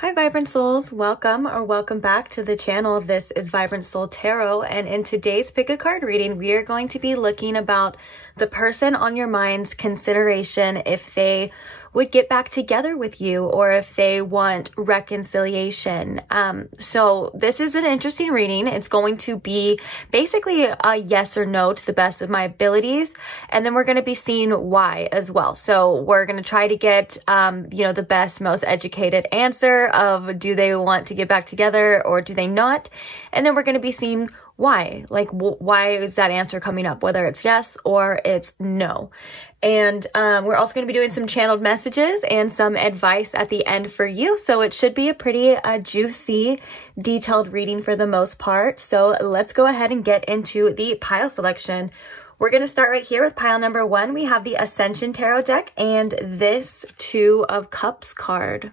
Hi Vibrant Souls, welcome or welcome back to the channel. This is Vibrant Soul Tarot, and in today's pick a card reading, we are going to be looking about the person on your mind's consideration if they would get back together with you or if they want reconciliation. So this is an interesting reading. It's going to be basically a yes or no to the best of my abilities, and then we're going to be seeing why as well. So we're going to try to get the best, most educated answer of do they want to get back together or do they not, and then we're going to be seeing why, like why is that answer coming up, whether it's yes or it's no. And we're also going to be doing some channeled messages and some advice at the end for you. So it should be a pretty juicy, detailed reading for the most part. So let's go ahead and get into the pile selection. We're going to start right here with pile number 1. We have the Ascension Tarot deck and this Two of Cups card.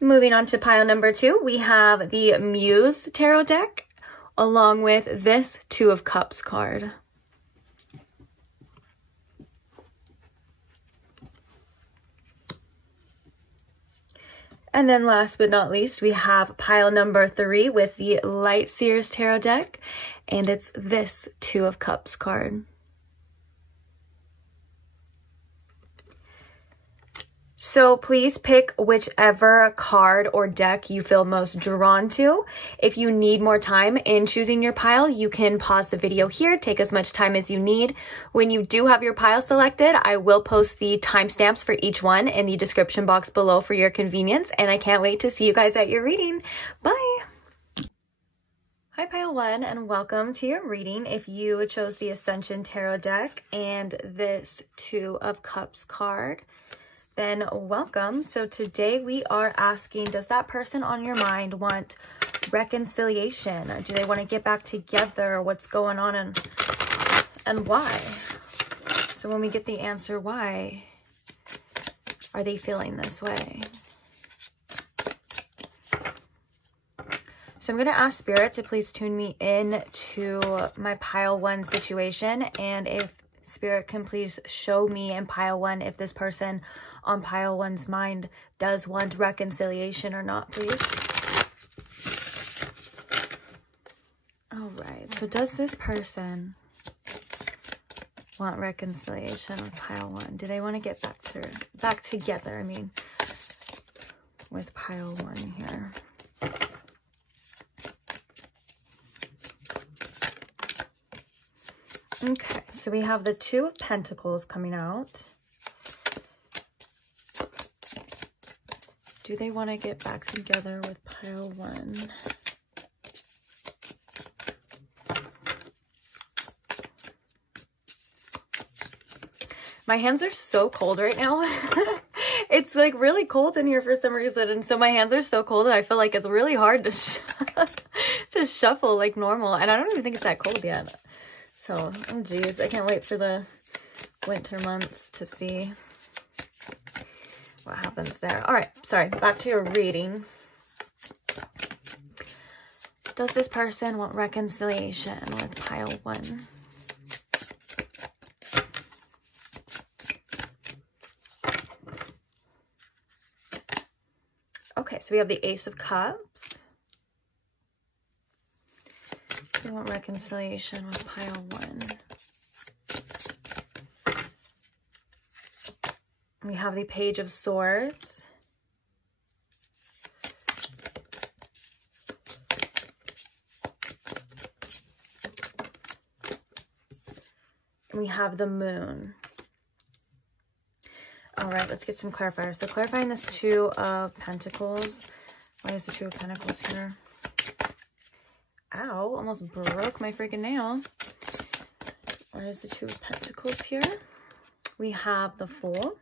Moving on to pile number 2, we have the Muse Tarot deck, along with this Two of Cups card. And then last but not least, we have pile number 3 with the Light Seers Tarot deck, and it's this Two of Cups card. So please pick whichever card or deck you feel most drawn to. If you need more time in choosing your pile, you can pause the video here, take as much time as you need. When you do have your pile selected, I will post the timestamps for each one in the description box below for your convenience, and I can't wait to see you guys at your reading. Bye! Hi pile 1 and welcome to your reading. If you chose the Ascension Tarot deck and this Two of Cups card, then welcome. So today we are asking, does that person on your mind want reconciliation? Do they want to get back together? What's going on and why? So when we get the answer why, are they feeling this way? So I'm going to ask Spirit to please tune me in to my pile 1 situation, and if Spirit can please show me in pile 1 if this person on pile 1's mind does want reconciliation or not, please. All right, so does this person want reconciliation with pile 1? Do they want to get back together? I mean, with pile 1 here. Okay, so we have the Two of Pentacles coming out. Do they want to get back together with pile 1? My hands are so cold right now. It's like really cold in here for some reason. And so my hands are so cold that I feel like it's really hard to, to shuffle like normal. And I don't even think it's that cold yet. So, oh geez, I can't wait for the winter months to see what happens there. All right, sorry, back to your reading. Does this person want reconciliation with pile 1? Okay, so we have the Ace of Cups. We want reconciliation with pile 1. We have the Page of Swords. And we have the Moon. All right, let's get some clarifiers. So clarifying this Two of Pentacles. Why is the Two of Pentacles here? Ow, almost broke my freaking nail. Why is the Two of Pentacles here? We have the Fool.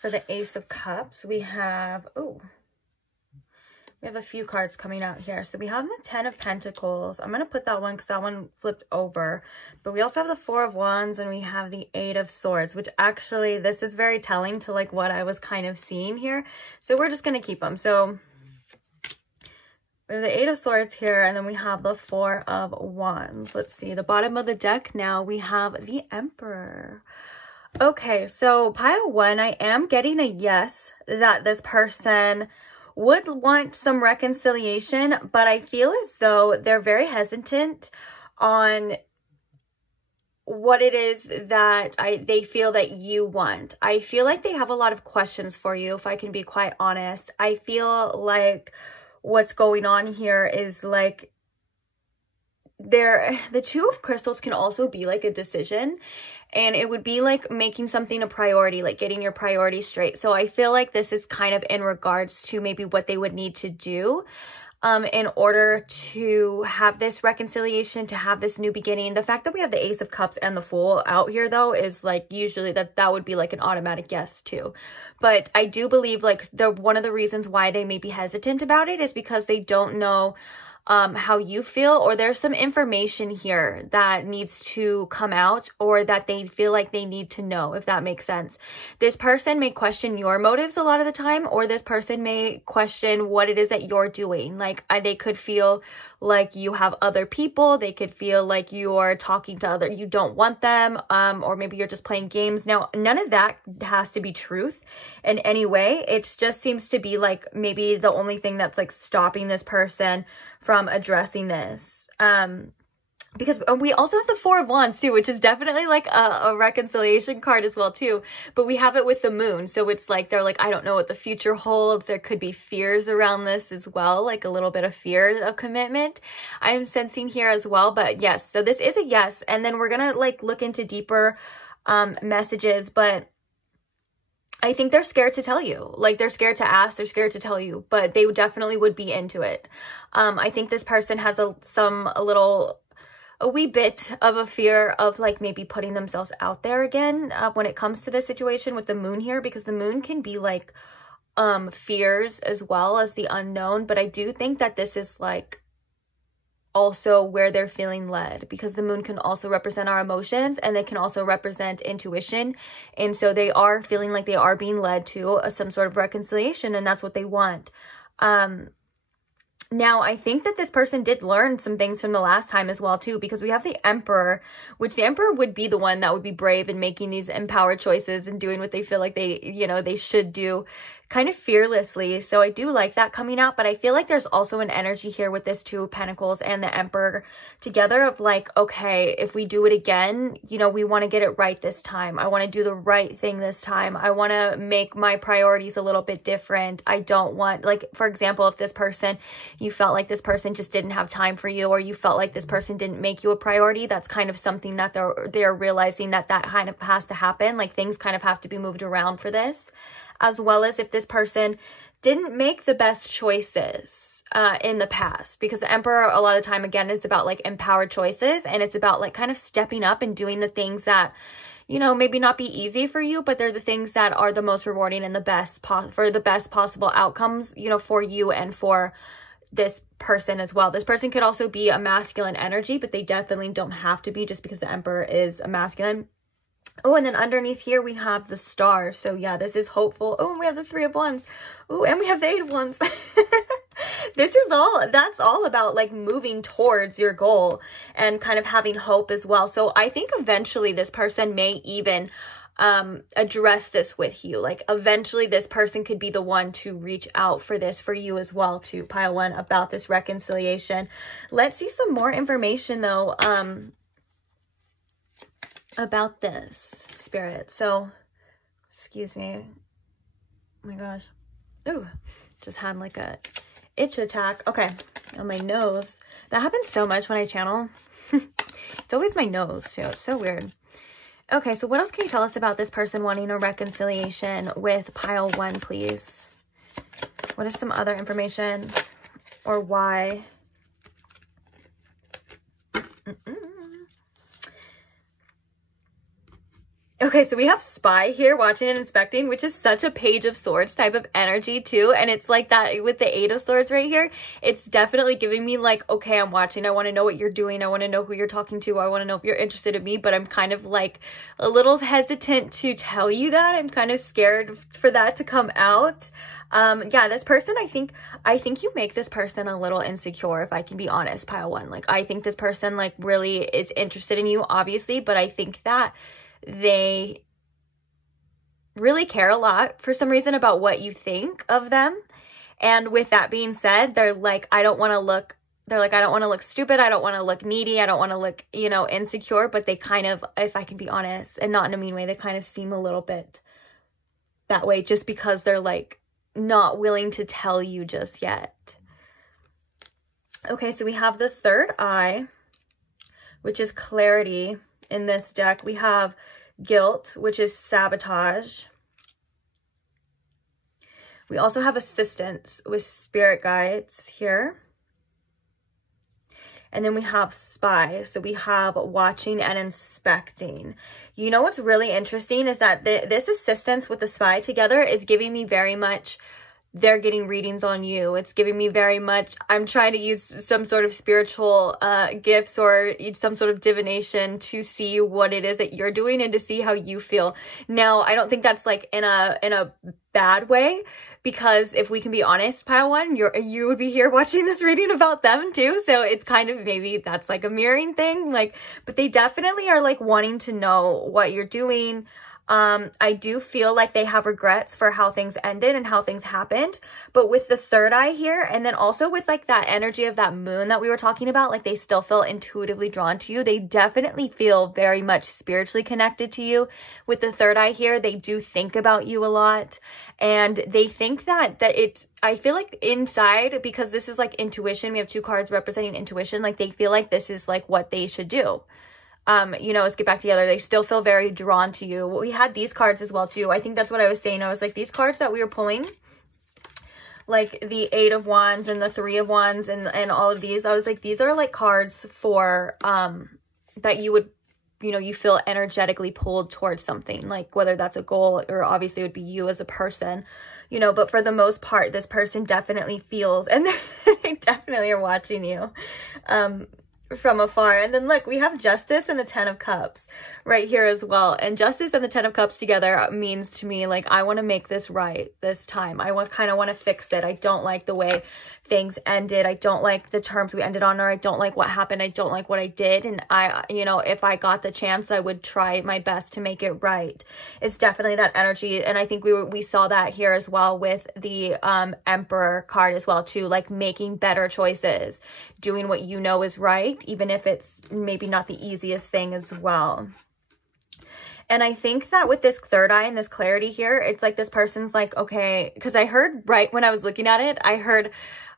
For the Ace of Cups, we have, we have a few cards coming out here. So we have the Ten of Pentacles. I'm going to put that one because that one flipped over. But we also have the Four of Wands and we have the Eight of Swords, which actually, this is very telling to like what I was kind of seeing here. So we're just going to keep them. So We have the Eight of Swords here, and then we have the Four of Wands. Let's see, the bottom of the deck now, we have the Emperor. Okay, so pile one, I am getting a yes that this person would want some reconciliation, but I feel as though they're very hesitant on what it is that they feel that you want. I feel like they have a lot of questions for you, if I can be quite honest. I feel like what's going on here is like the Two of Crystals can also be like a decision, and it would be like making something a priority, like getting your priorities straight. So I feel like this is kind of in regards to maybe what they would need to do in order to have this reconciliation, to have this new beginning. The fact that we have the Ace of Cups and the Fool out here though is like usually that would be like an automatic yes too. But I do believe like one of the reasons why they may be hesitant about it is because they don't know how you feel, or there's some information here that needs to come out, or that they feel like they need to know, if that makes sense. This person may question your motives a lot of the time, or this person may question what it is that you're doing. Like they could feel like you have other people, they could feel like you are talking to you don't want them, or maybe you're just playing games. Now, none of that has to be truth in any way. It just seems to be like maybe the only thing that's like stopping this person from addressing this. Because we also have the Four of Wands too, which is definitely like a reconciliation card as well too. But we have it with the Moon. So it's like, they're like, I don't know what the future holds. There could be fears around this as well. Like a little bit of fear of commitment I am sensing here as well. But yes, so this is a yes. And then we're going to like look into deeper messages, but I think they're scared to tell you. Like they're scared to ask, they're scared to tell you, but they definitely would be into it. I think this person has a wee bit of a fear of like maybe putting themselves out there again when it comes to this situation with the Moon here, because the Moon can be like fears as well as the unknown. But I do think that this is like also where they're feeling led, because the Moon can also represent our emotions, and it can also represent intuition. And so they are feeling like they are being led to some sort of reconciliation, and that's what they want. Now, I think that this person did learn some things from the last time as well too, because we have the Emperor, which the Emperor would be the one that would be brave in making these empowered choices and doing what they feel like they should do, kind of fearlessly. So I do like that coming out, but I feel like there's also an energy here with this Two of Pentacles and the Emperor together of like, okay, if we do it again, we want to get it right this time. I want to do the right thing this time. I want to make my priorities a little bit different. I don't want, like, for example, if this person, you felt like this person just didn't have time for you, or you felt like this person didn't make you a priority, that's kind of something that they're realizing that kind of has to happen. Like things kind of have to be moved around for this. As well as if this person didn't make the best choices in the past, because the Emperor a lot of time again is about like empowered choices, and it's about like kind of stepping up and doing the things that maybe not be easy for you, but they're the things that are the most rewarding and the best for the best possible outcomes for you and for this person as well. This person could also be a masculine energy, but they definitely don't have to be just because the Emperor is a masculine. Oh, and then underneath here we have the Star. So yeah, this is hopeful. Oh, and we have the Three of Wands. Oh, and we have the Eight of Wands. That's all about like moving towards your goal and kind of having hope as well. So I think eventually this person may even address this with you. Like eventually this person could be the one to reach out for this for you as well, to pile one, about this reconciliation. Let's see some more information though, about this, Spirit. So, excuse me. Oh my gosh. Ooh, just had like a itch attack. Okay, on my nose. That happens so much when I channel. It's always my nose too. It's so weird. Okay, so what else can you tell us about this person wanting a reconciliation with pile one, please? What is some other information, or why? Okay, Okay, so we have spy here, watching and inspecting, which is such a Page of Swords type of energy too. And it's like that with the 8 of Swords right here. It's definitely giving me like, okay, I'm watching. I want to know what you're doing. I want to know who you're talking to. I want to know if you're interested in me, but I'm kind of like a little hesitant to tell you that. I'm kind of scared for that to come out. Yeah, this person, I think you make this person a little insecure, if I can be honest, pile one. Like, I think this person like really is interested in you, obviously, but I think that they really care a lot for some reason about what you think of them. And with that being said, they're like, I don't want to look stupid. I don't want to look needy. I don't want to look, you know, insecure, but they kind of, if I can be honest, and not in a mean way, they kind of seem a little bit that way just because they're like not willing to tell you just yet. Okay, so we have the third eye, which is clarity in this deck. We have guilt, which is sabotage. We also have assistance with spirit guides here. And then we have spy. So we have watching and inspecting. You know what's really interesting is that this assistance with the spy together is giving me very much, they're getting readings on you. It's giving me very much, I'm trying to use some sort of spiritual gifts or some sort of divination to see what it is that you're doing and to see how you feel. Now, I don't think that's like in a bad way, because if we can be honest, pile one, you would be here watching this reading about them too. So it's kind of, maybe that's like a mirroring thing, like, but they definitely are like wanting to know what you're doing. I do feel like they have regrets for how things ended and how things happened, but with the third eye here, and then also with like that energy of that moon that we were talking about, like they still feel intuitively drawn to you. They definitely feel very much spiritually connected to you. With the third eye here, they do think about you a lot, and they think that it's, I feel like inside, because this is like intuition, we have 2 cards representing intuition, like they feel like this is like what they should do. You know, let's get back together. They still feel very drawn to you. We had these cards as well too. I think that's what I was saying. I was like, these cards that we were pulling, like the 8 of Wands and the 3 of Wands and all of these, I was like, these are like cards for, that you would, you know, you feel energetically pulled towards something, like whether that's a goal or obviously it would be you as a person, you know, but for the most part, this person definitely feels, and they definitely are watching you, from afar. And then look, we have Justice and the 10 of Cups right here as well. And Justice and the 10 of Cups together means to me, like, I want to make this right this time. I kind of want to fix it. I don't like the way things ended. I don't like the terms we ended on, or I don't like what happened. I don't like what I did. And I, you know, if I got the chance, I would try my best to make it right. It's definitely that energy. And I think we saw that here as well with the Emperor card as well too, like making better choices, doing what you know is right, even if it's maybe not the easiest thing as well. And I think that with this third eye and this clarity here, it's like this person's like, okay, because I heard right when I was looking at it, I heard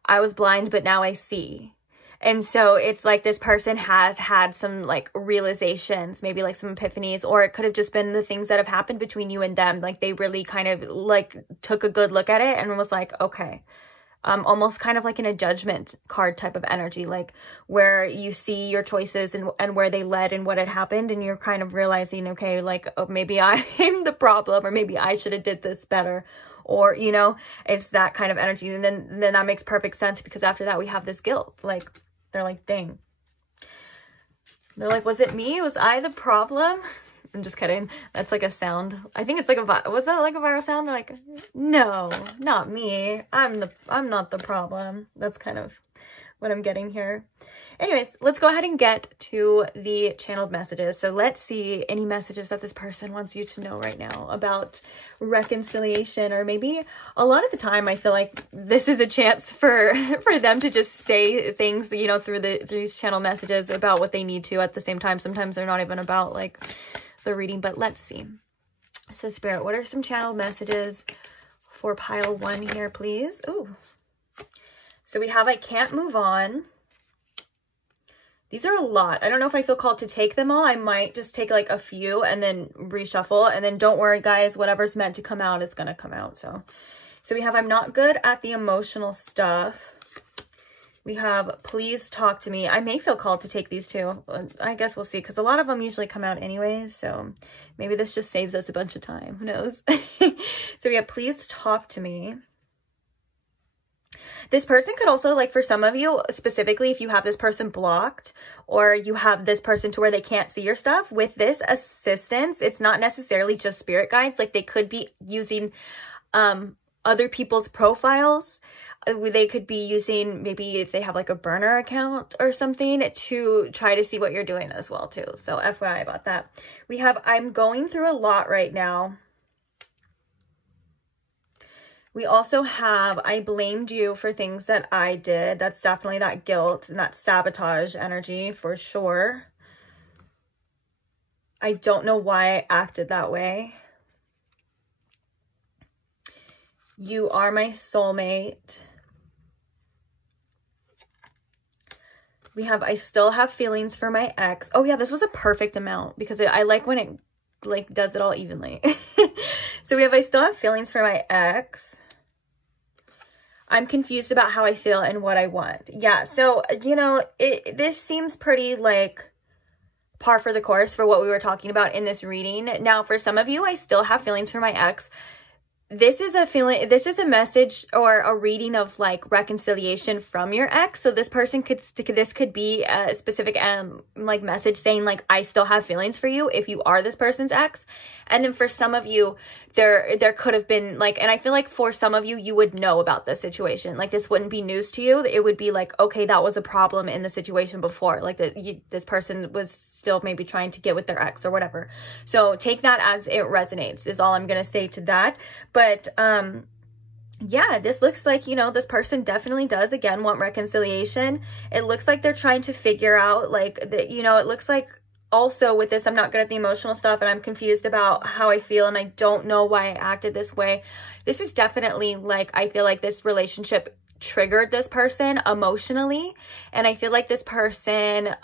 I was blind, but now I see. And so it's like this person had some like realizations, maybe like some epiphanies, or it could have just been the things that have happened between you and them. Like they really kind of like took a good look at it and was like, okay. Almost kind of like in a judgment card type of energy, like where you see your choices and where they led and what had happened, and you're kind of realizing, okay, like, oh, maybe I'm the problem, or maybe I should have did this better, or, you know, it's that kind of energy. And then that makes perfect sense, because after that we have this guilt, like they're like, dang, they're like, was it me? Was I the problem? I'm just kidding. That's like a sound. I think it's like was that like a viral sound? They're like, no, not me. I'm not the problem. That's kind of what I'm getting here. Anyways, let's go ahead and get to the channeled messages. So let's see any messages that this person wants you to know right now about reconciliation, or maybe a lot of the time I feel like this is a chance for them to just say things, you know, through these channel messages about what they need to at the same time. Sometimes they're not even about like the reading, but let's see. So Spirit, what are some channeled messages for pile one here, please? Ooh. So we have, I can't move on. These are a lot. I don't know if I feel called to take them all. I might just take like a few and then reshuffle, and then don't worry guys, whatever's meant to come out is going to come out. So we have, I'm not good at the emotional stuff. We have please talk to me. I may feel called to take these two. I guess we'll see, because a lot of them usually come out anyways. So maybe this just saves us a bunch of time. Who knows? So we have please talk to me. This person could also, like, for some of you specifically, if you have this person blocked or you have this person to where they can't see your stuff, with this assistance, it's not necessarily just spirit guides. Like, they could be using other people's profiles. They could be using, maybe if they have like a burner account or something, to try to see what you're doing as well too. So FYI about that. We have, I'm going through a lot right now. We also have, I blamed you for things that I did. That's definitely that guilt and that sabotage energy for sure. I don't know why I acted that way. You are my soulmate. We have, I still have feelings for my ex. Oh yeah, this was a perfect amount because I like when it like does it all evenly. So we have, I still have feelings for my ex. I'm confused about how I feel and what I want. Yeah, so, you know, this seems pretty like par for the course for what we were talking about in this reading. Now, for some of you, I still have feelings for my ex. This is a feeling, this is a message or a reading of like reconciliation from your ex. So this person could, this could be a specific like message saying like, I still have feelings for you if you are this person's ex. And then for some of you, there could have been like, and I feel like for some of you, you would know about this situation. Like this wouldn't be news to you. It would be like, okay, that was a problem in the situation before. Like this person was still maybe trying to get with their ex or whatever. So take that as it resonates is all I'm going to say to that. But, yeah, this looks like, you know, this person definitely does, again, want reconciliation. It looks like they're trying to figure out, like, you know, it looks like also with this, I'm not good at the emotional stuff and I'm confused about how I feel and I don't know why I acted this way. This is definitely, like, I feel like this relationship triggered this person emotionally. And I feel like this person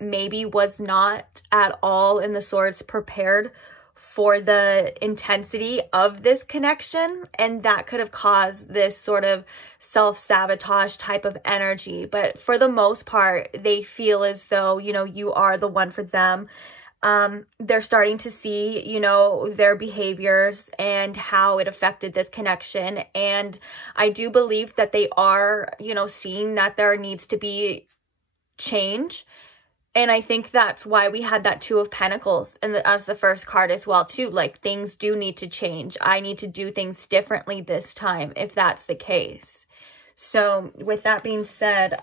maybe was not at all in the swords prepared for the intensity of this connection, and that could have caused this sort of self-sabotage type of energy. But for the most part, they feel as though, you know, you are the one for them. They're starting to see, you know, their behaviors and how it affected this connection. And I do believe that they are, you know, seeing that there needs to be change. And I think that's why we had that Two of Pentacles as the first card as well, too. Like, things do need to change. I need to do things differently this time, if that's the case. So, with that being said,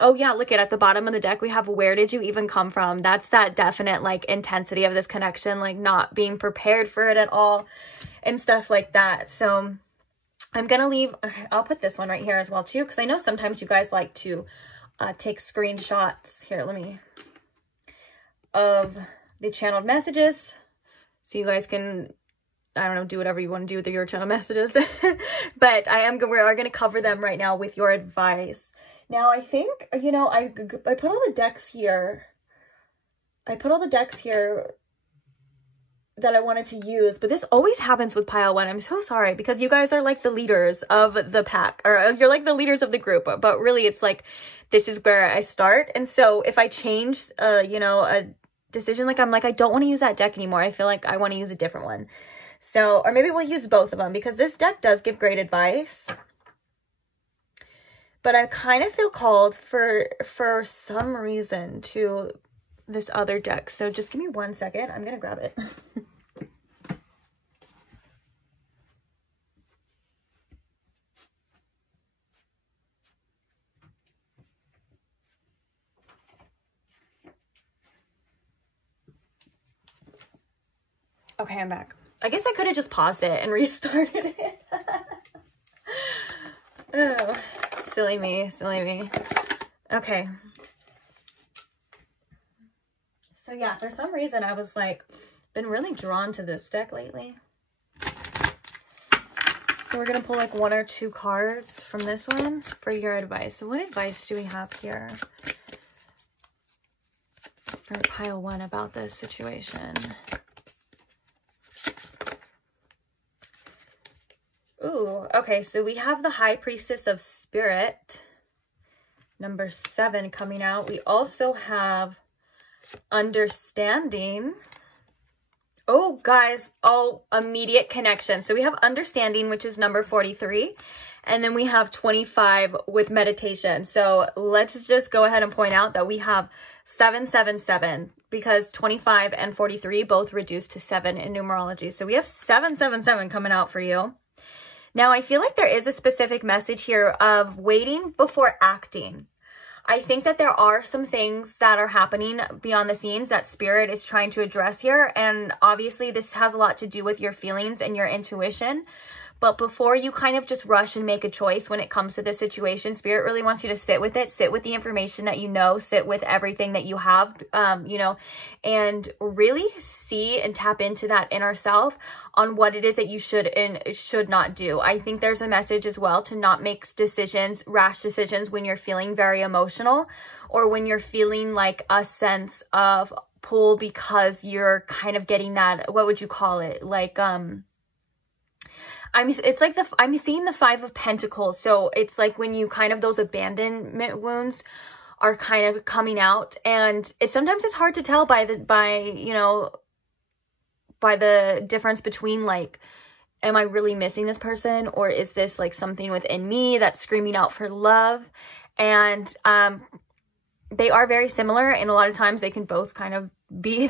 oh, yeah, look at the bottom of the deck, we have, where did you even come from? That's that definite, like, intensity of this connection, like, not being prepared for it at all and stuff like that. So, I'm going to leave, I'll put this one right here as well, too, because I know sometimes you guys like to take screenshots here, of the channeled messages so you guys can, I don't know, do whatever you want to do with your channel messages. But we are going to cover them right now with your advice. Now, I think, you know, I put all the decks here. I put all the decks here that I wanted to use, but this always happens with pile one. I'm so sorry, because you guys are like the leaders of the pack, or you're like the leaders of the group, but really it's like, this is where I start. And so if I change, you know, a decision, like I'm like, I don't want to use that deck anymore. I feel like I want to use a different one. So, or maybe we'll use both of them, because this deck does give great advice. But I kind of feel called for some reason to this other deck. So just give me 1 second. I'm going to grab it. Okay, I'm back. I guess I could have just paused it and restarted it. Oh, silly me, silly me. Okay. So yeah, for some reason I was like, been really drawn to this deck lately. So we're going to pull like 1 or 2 cards from this one for your advice. So what advice do we have here for pile 1 about this situation? Ooh, okay, so we have the High Priestess of Spirit. number 7 coming out. We also have understanding. Oh, guys, oh, immediate connection. So we have understanding, which is number 43. And then we have 25 with meditation. So let's just go ahead and point out that we have 777 because 25 and 43 both reduce to 7 in numerology. So we have 777 coming out for you. Now, I feel like there is a specific message here of waiting before acting. I think that there are some things that are happening beyond the scenes that Spirit is trying to address here. And obviously, this has a lot to do with your feelings and your intuition. But before you kind of just rush and make a choice when it comes to this situation, Spirit really wants you to sit with it, sit with the information that you know, sit with everything that you have, you know, and really see and tap into that inner self on what it is that you should and should not do. I think there's a message as well to not make decisions, rash decisions when you're feeling very emotional or when you're feeling like a sense of pull because you're kind of getting that, what would you call it? Like, it's like I'm seeing the 5 of Pentacles. So it's like when you kind of, those abandonment wounds are kind of coming out, and sometimes it's hard to tell by the difference between like, am I really missing this person, or is this like something within me that's screaming out for love? And they are very similar, and a lot of times they can both be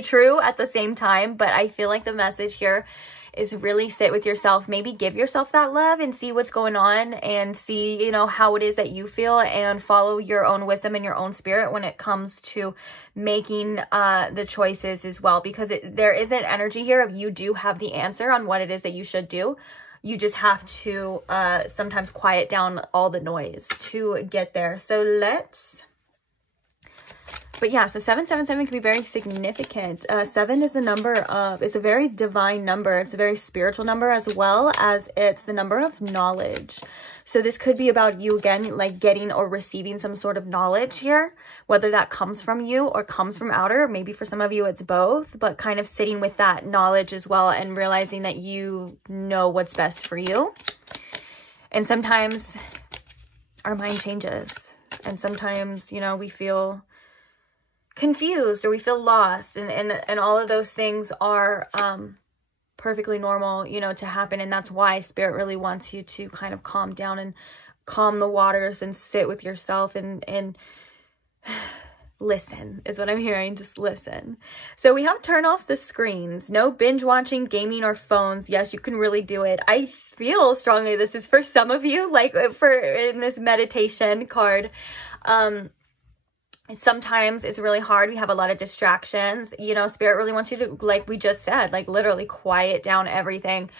true at the same time. But I feel like the message here is really sit with yourself, maybe give yourself that love and see what's going on and see, you know, how it is that you feel, and follow your own wisdom and your own spirit when it comes to making the choices as well, because there is an energy here of you do have the answer on what it is that you should do. You just have to sometimes quiet down all the noise to get there. So but yeah, so 777 can be very significant. 7 is a number of, it's a very divine number. It's a very spiritual number, as well as it's the number of knowledge. So this could be about you, again, like getting or receiving some sort of knowledge here, whether that comes from you or comes from outer. Maybe for some of you it's both, but kind of sitting with that knowledge as well and realizing that you know what's best for you. And sometimes our mind changes, and sometimes, you know, we feel confused or we feel lost, and all of those things are perfectly normal, you know, to happen. And that's why Spirit really wants you to kind of calm down and calm the waters and sit with yourself and listen is what I'm hearing. Just listen. So we have turn off the screens, no binge watching, gaming, or phones. Yes, you can really do it. I feel strongly this is for some of you, like in this meditation card. Sometimes it's really hard. We have a lot of distractions. You know, Spirit really wants you to, like we just said, like literally quiet down everything.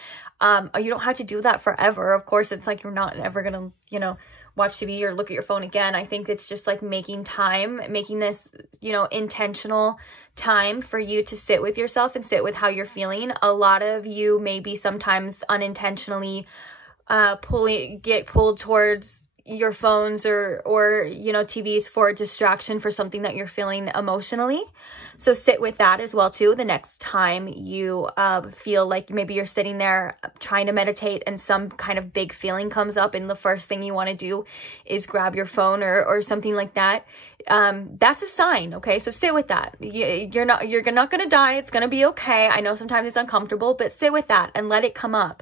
You don't have to do that forever. Of course, it's like you're not ever going to, you know, watch TV or look at your phone again. I think it's just like making time, making this, you know, intentional time for you to sit with yourself and sit with how you're feeling. A lot of you maybe sometimes unintentionally get pulled towards your phones or you know, TVs for a distraction for something that you're feeling emotionally. So sit with that as well too. The next time you feel like maybe you're sitting there trying to meditate and some kind of big feeling comes up, and the first thing you want to do is grab your phone or something like that, that's a sign. Okay, so sit with that. You're not gonna die. It's gonna be okay. I know sometimes it's uncomfortable, but sit with that and let it come up.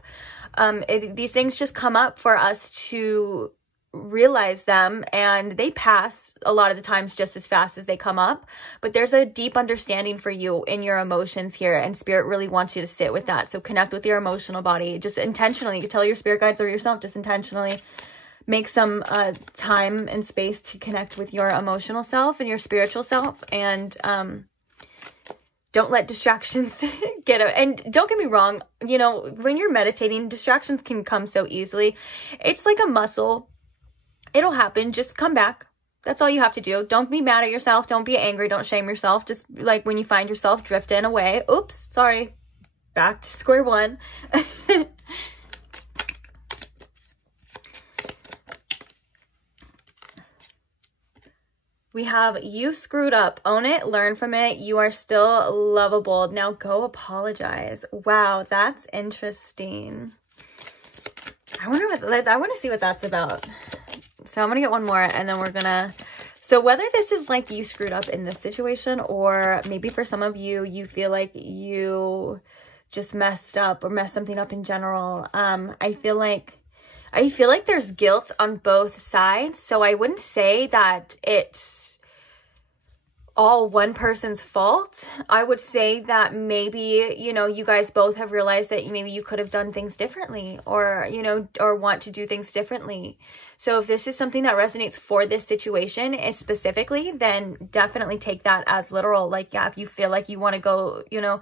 These things just come up for us to realize them, and they pass a lot of the times just as fast as they come up. But there's a deep understanding for you in your emotions here, and Spirit really wants you to sit with that. So connect with your emotional body. Just intentionally, you can tell your spirit guides or yourself, just intentionally make some time and space to connect with your emotional self and your spiritual self. And don't let distractions get out. And don't get me wrong, you know, when you're meditating, distractions can come so easily. It's like a muscle. It'll happen. Just come back. That's all you have to do. Don't be mad at yourself. Don't be angry. Don't shame yourself. Just like when you find yourself drifting away. Oops, sorry. Back to square one. We have you screwed up. Own it. Learn from it. You are still lovable. Now go apologize. Wow, that's interesting. I want to see what that's about. So I'm gonna get one more, and then we're gonna, so whether this is like you screwed up in this situation, or maybe for some of you, you feel like you just messed up or messed something up in general. I feel like there's guilt on both sides. So I wouldn't say that it's all one person's fault. I would say that maybe, you know, you guys both have realized that maybe you could have done things differently, or, you know, or want to do things differently. So if this is something that resonates for this situation specifically, then definitely take that as literal. Like, yeah, if you feel like you want to go, you know,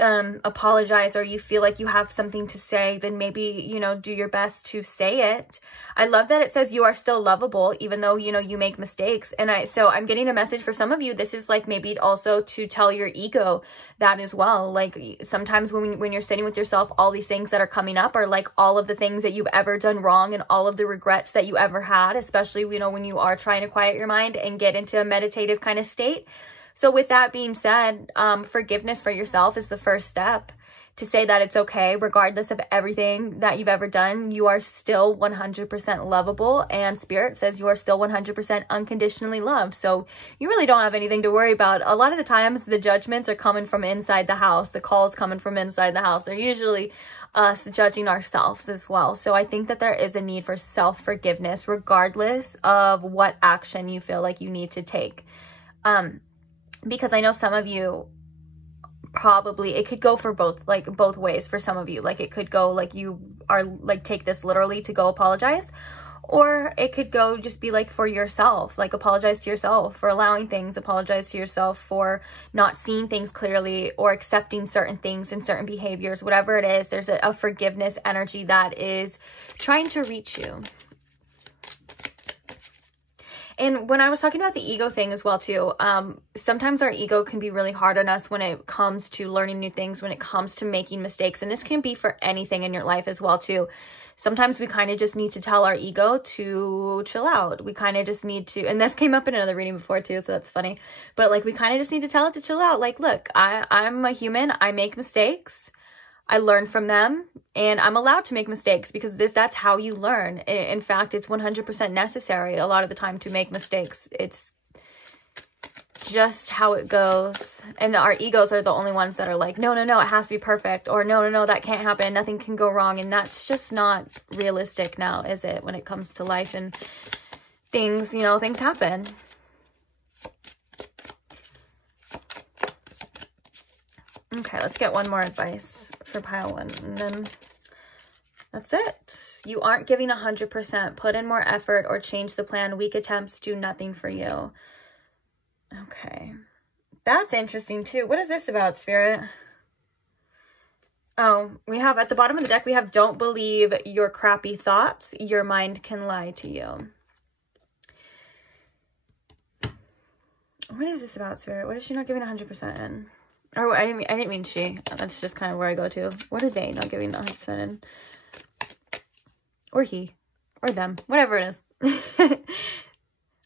apologize, or you feel like you have something to say, then maybe, you know, do your best to say it. I love that it says you are still lovable, even though, you know, you make mistakes. And so I'm getting a message for some of you. This is like maybe also to tell your ego that as well. Like sometimes when you're sitting with yourself, all these things that are coming up are like all of the things that you've ever done wrong and all of the regrets that you ever had, especially, you know, when you are trying to quiet your mind and get into a meditative kind of state. So with that being said, forgiveness for yourself is the first step to say that it's okay, regardless of everything that you've ever done. You are still 100% lovable, and Spirit says you are still 100% unconditionally loved. So you really don't have anything to worry about. A lot of the times the judgments are coming from inside the house. The calls coming from inside the house. They're usually us judging ourselves as well. So I think that there is a need for self-forgiveness, regardless of what action you feel like you need to take. Because I know some of you probably, it could go for both ways for some of you. Like it could go like you are like, take this literally to go apologize, or it could go just be like for yourself, like apologize to yourself for allowing things, apologize to yourself for not seeing things clearly or accepting certain things and certain behaviors, whatever it is. There's a forgiveness energy that is trying to reach you. And when I was talking about the ego thing as well too, sometimes our ego can be really hard on us when it comes to learning new things, when it comes to making mistakes. And this can be for anything in your life as well too. Sometimes we kind of just need to tell our ego to chill out. We kind of just need to, and this came up in another reading before too, so that's funny. But like, we kind of just need to tell it to chill out. Like, look, I'm a human. I make mistakes. I learn from them, and I'm allowed to make mistakes because that's how you learn. In fact, it's 100% necessary a lot of the time to make mistakes. It's just how it goes. And our egos are the only ones that are like, no, no, no, it has to be perfect. Or no, no, no, that can't happen. Nothing can go wrong. And that's just not realistic now, is it? When it comes to life and things, you know, things happen. Okay, let's get one more advice for pile one, and then that's it. You aren't giving 100%. Put in more effort or change the plan. Weak attempts do nothing for you. Okay, that's interesting too. What is this about, Spirit? Oh, we have at the bottom of the deck, we have don't believe your crappy thoughts. Your mind can lie to you. What is this about, Spirit? What is she not giving 100% in? Oh, I didn't mean she. That's just kind of where I go to. What are they not giving the 100% in? Or he. Or them. Whatever it is.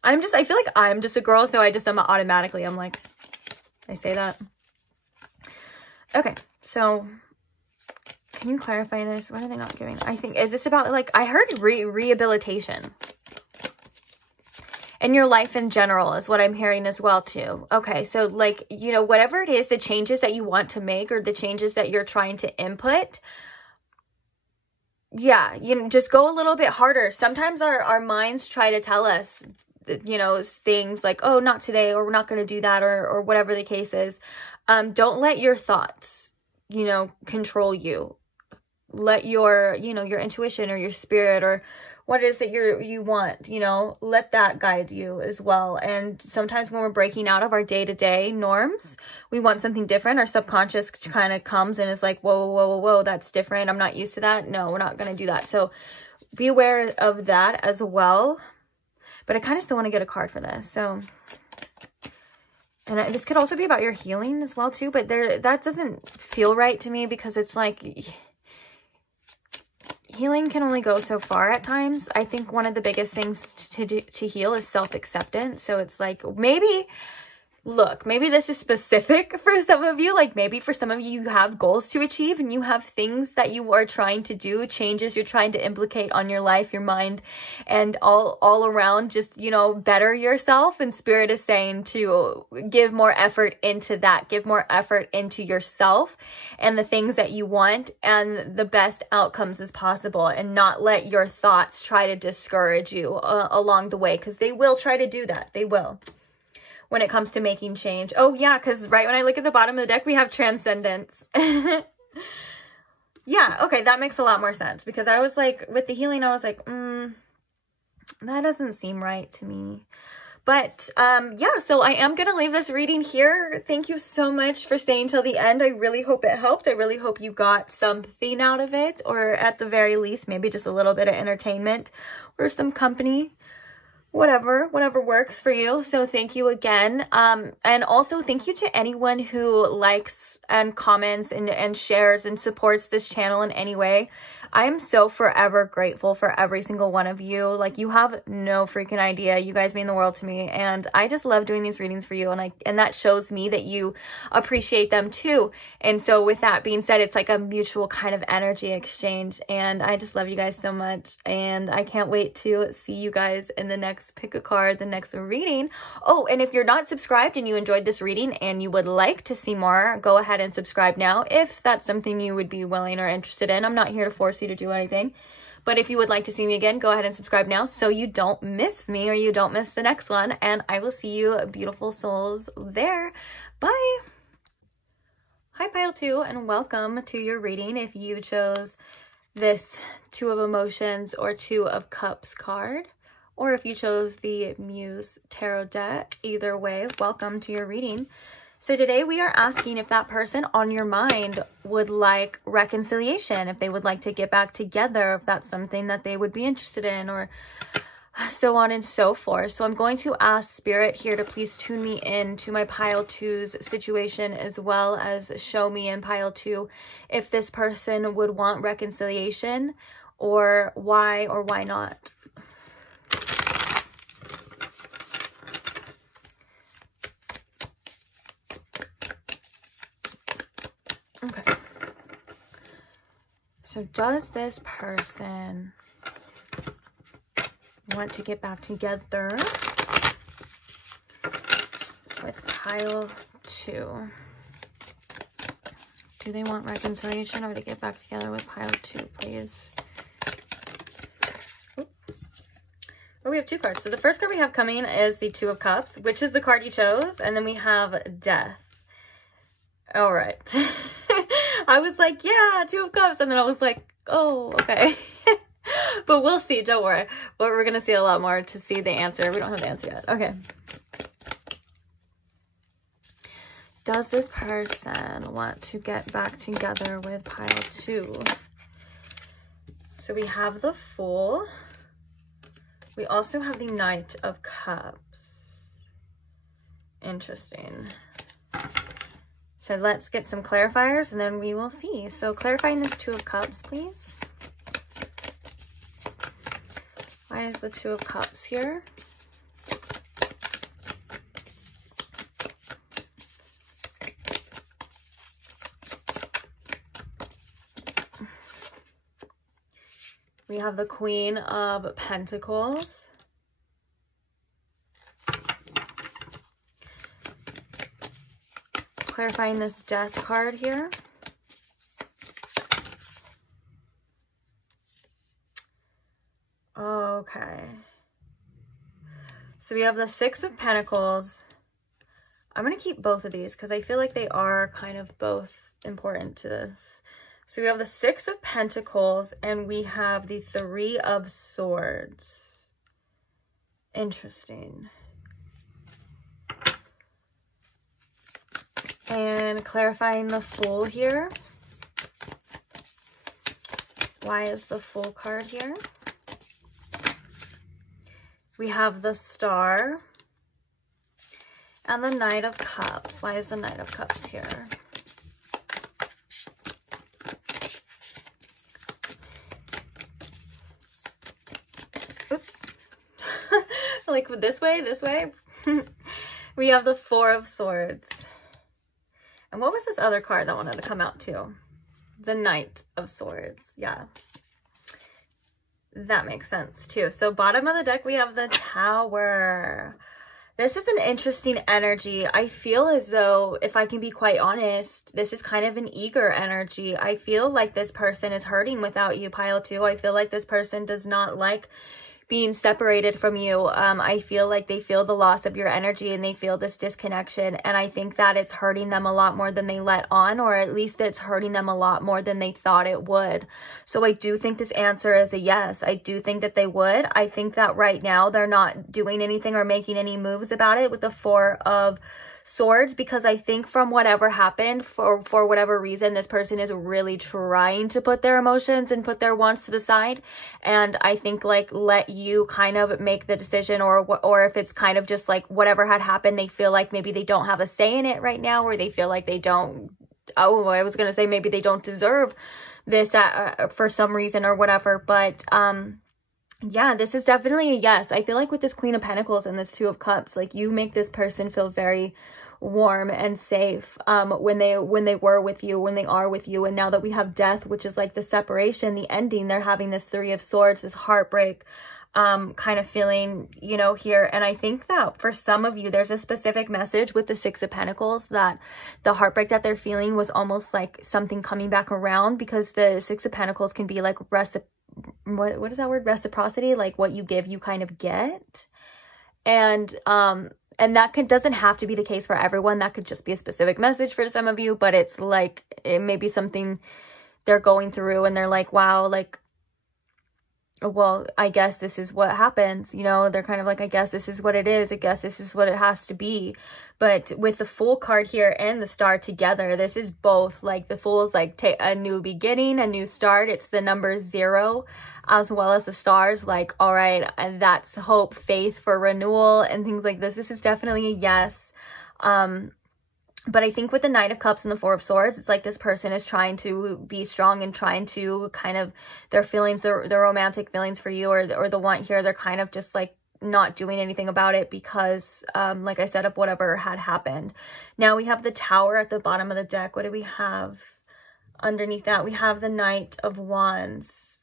I feel like I'm just a girl, so I'm automatically, I'm like, I say that. Okay, so can you clarify this? What are they not giving? I think, is this about, like, I heard rehabilitation. And your life in general is what I'm hearing as well too. Okay, so like, you know, whatever it is, the changes that you want to make or the changes that you're trying to input, yeah, you know, just go a little bit harder. Sometimes our minds try to tell us, you know, things like, oh, not today, or we're not going to do that, or whatever the case is. Don't let your thoughts, you know, control you. Let your, you know, your intuition or your spirit or what it is that you want, you know, let that guide you as well. And sometimes when we're breaking out of our day-to-day norms, we want something different. Our subconscious kind of comes and is like, whoa, whoa, whoa, whoa, that's different. I'm not used to that. No, we're not going to do that. So be aware of that as well. But I kind of still want to get a card for this. So, and this could also be about your healing as well too. But that doesn't feel right to me because it's like, healing can only go so far at times. I think one of the biggest things to heal is self-acceptance. So it's like, maybe look, maybe this is specific for some of you. Like maybe for some of you, you have goals to achieve and you have things that you are trying to do, changes you're trying to implicate on your life, your mind, and all around, just, you know, better yourself. And Spirit is saying to give more effort into that, give more effort into yourself and the things that you want and the best outcomes as possible, and not let your thoughts try to discourage you along the way, because they will try to do that. They will. When it comes to making change. Oh yeah, because right when I look at the bottom of the deck, we have transcendence. Yeah, okay, that makes a lot more sense, because I was like, with the healing, I was like, that doesn't seem right to me. But yeah, so I am going to leave this reading here. Thank you so much for staying till the end. I really hope it helped. I really hope you got something out of it, or at the very least, maybe just a little bit of entertainment or some company. Whatever works for you. So thank you again. And also thank you to anyone who likes and comments and shares and supports this channel in any way. I am so forever grateful for every single one of you. Like, you have no freaking idea. You guys mean the world to me. And I just love doing these readings for you. And that shows me that you appreciate them too. And so with that being said, it's like a mutual kind of energy exchange. And I just love you guys so much. And I can't wait to see you guys in the next pick a card, the next reading. Oh, and if you're not subscribed and you enjoyed this reading and you would like to see more, go ahead and subscribe now if that's something you would be willing or interested in. I'm not here to force you to do anything, but if you would like to see me again, go ahead and subscribe now so you don't miss me, or you don't miss the next one. And I will see you beautiful souls there. Bye. Hi pile 2, and welcome to your reading. If you chose this Two of Emotions or Two of Cups card, or if you chose the Muse tarot deck, either way, welcome to your reading. So today we are asking if that person on your mind would like reconciliation, if they would like to get back together, if that's something that they would be interested in, or so on and so forth. So I'm going to ask Spirit here to please tune me in to my pile 2's situation, as well as show me in pile 2 if this person would want reconciliation, or why not. Okay, so does this person want to get back together with pile 2? Do they want reconciliation or to get back together with pile 2, please? Oh, we have 2 cards. So the first card we have coming is the Two of Cups, which is the card you chose, and then we have Death. All right. I was like, yeah, Two of Cups. And then I was like, oh, okay. But we'll see. Don't worry. We're going to see a lot more to see the answer. We don't have the answer yet. Okay. Does this person want to get back together with pile 2? So we have the Fool. We also have the Knight of Cups. Interesting. So let's get some clarifiers and then we will see. So clarifying this Two of Cups, please. Why is the Two of Cups here? We have the Queen of Pentacles. Clarifying this Death card here. Okay. So we have the Six of Pentacles. I'm going to keep both of these because I feel like they are kind of both important to this. So we have the Six of Pentacles and we have the Three of Swords. Interesting. And clarifying the Fool here. Why is the Fool card here? We have the Star and the Knight of Cups. Why is the Knight of Cups here? Oops. Like this way, this way. We have the Four of Swords. And what was this other card that wanted to come out too? The Knight of Swords. Yeah. That makes sense too. So bottom of the deck, we have the Tower. This is an interesting energy. I feel as though, if I can be quite honest, this is kind of an eager energy. I feel like this person is hurting without you, pile 2. I feel like this person does not like being separated from you. I feel like they feel the loss of your energy and they feel this disconnection. And I think that it's hurting them a lot more than they let on, or at least it's hurting them a lot more than they thought it would. So I do think this answer is a yes. I do think that they would. I think that right now they're not doing anything or making any moves about it with the Four of Swords, because I think from whatever happened, for whatever reason, this person is really trying to put their emotions and put their wants to the side. And I think like let you kind of make the decision, or if it's kind of just like whatever had happened, they feel like maybe they don't have a say in it right now, or they feel like they don't, oh, I was going to say maybe they don't deserve this for some reason or whatever. But yeah, this is definitely a yes. I feel like with this Queen of Pentacles and this Two of Cups, like you make this person feel very warm and safe when they were with you, when they are with you. And now that we have Death, which is like the separation, the ending, they're having this Three of Swords, this heartbreak kind of feeling, you know, here. And I think that for some of you, there's a specific message with the Six of Pentacles, that the heartbreak that they're feeling was almost like something coming back around, because the Six of Pentacles can be like what is that word? Reciprocity, like what you give, you kind of get. And that doesn't have to be the case for everyone. That could just be a specific message for some of you, but it's like, it may be something they're going through and they're like, wow, like, well, I guess this is what happens, you know, they're kind of like, I guess this is what it is. I guess this is what it has to be. But with the Fool card here and the Star together, this is both, like the Fool is like a new beginning, a new start. It's the number 0, as well as the stars, like, all right, and that's hope, faith for renewal and things like this. This is definitely a yes. But I think with the Knight of Cups and the Four of Swords, it's like this person is trying to be strong and trying to kind of, their feelings, their romantic feelings for you, or the want here, they're kind of just like not doing anything about it because, like I said, of whatever had happened. Now we have the Tower at the bottom of the deck. What do we have underneath that? We have the Knight of Wands.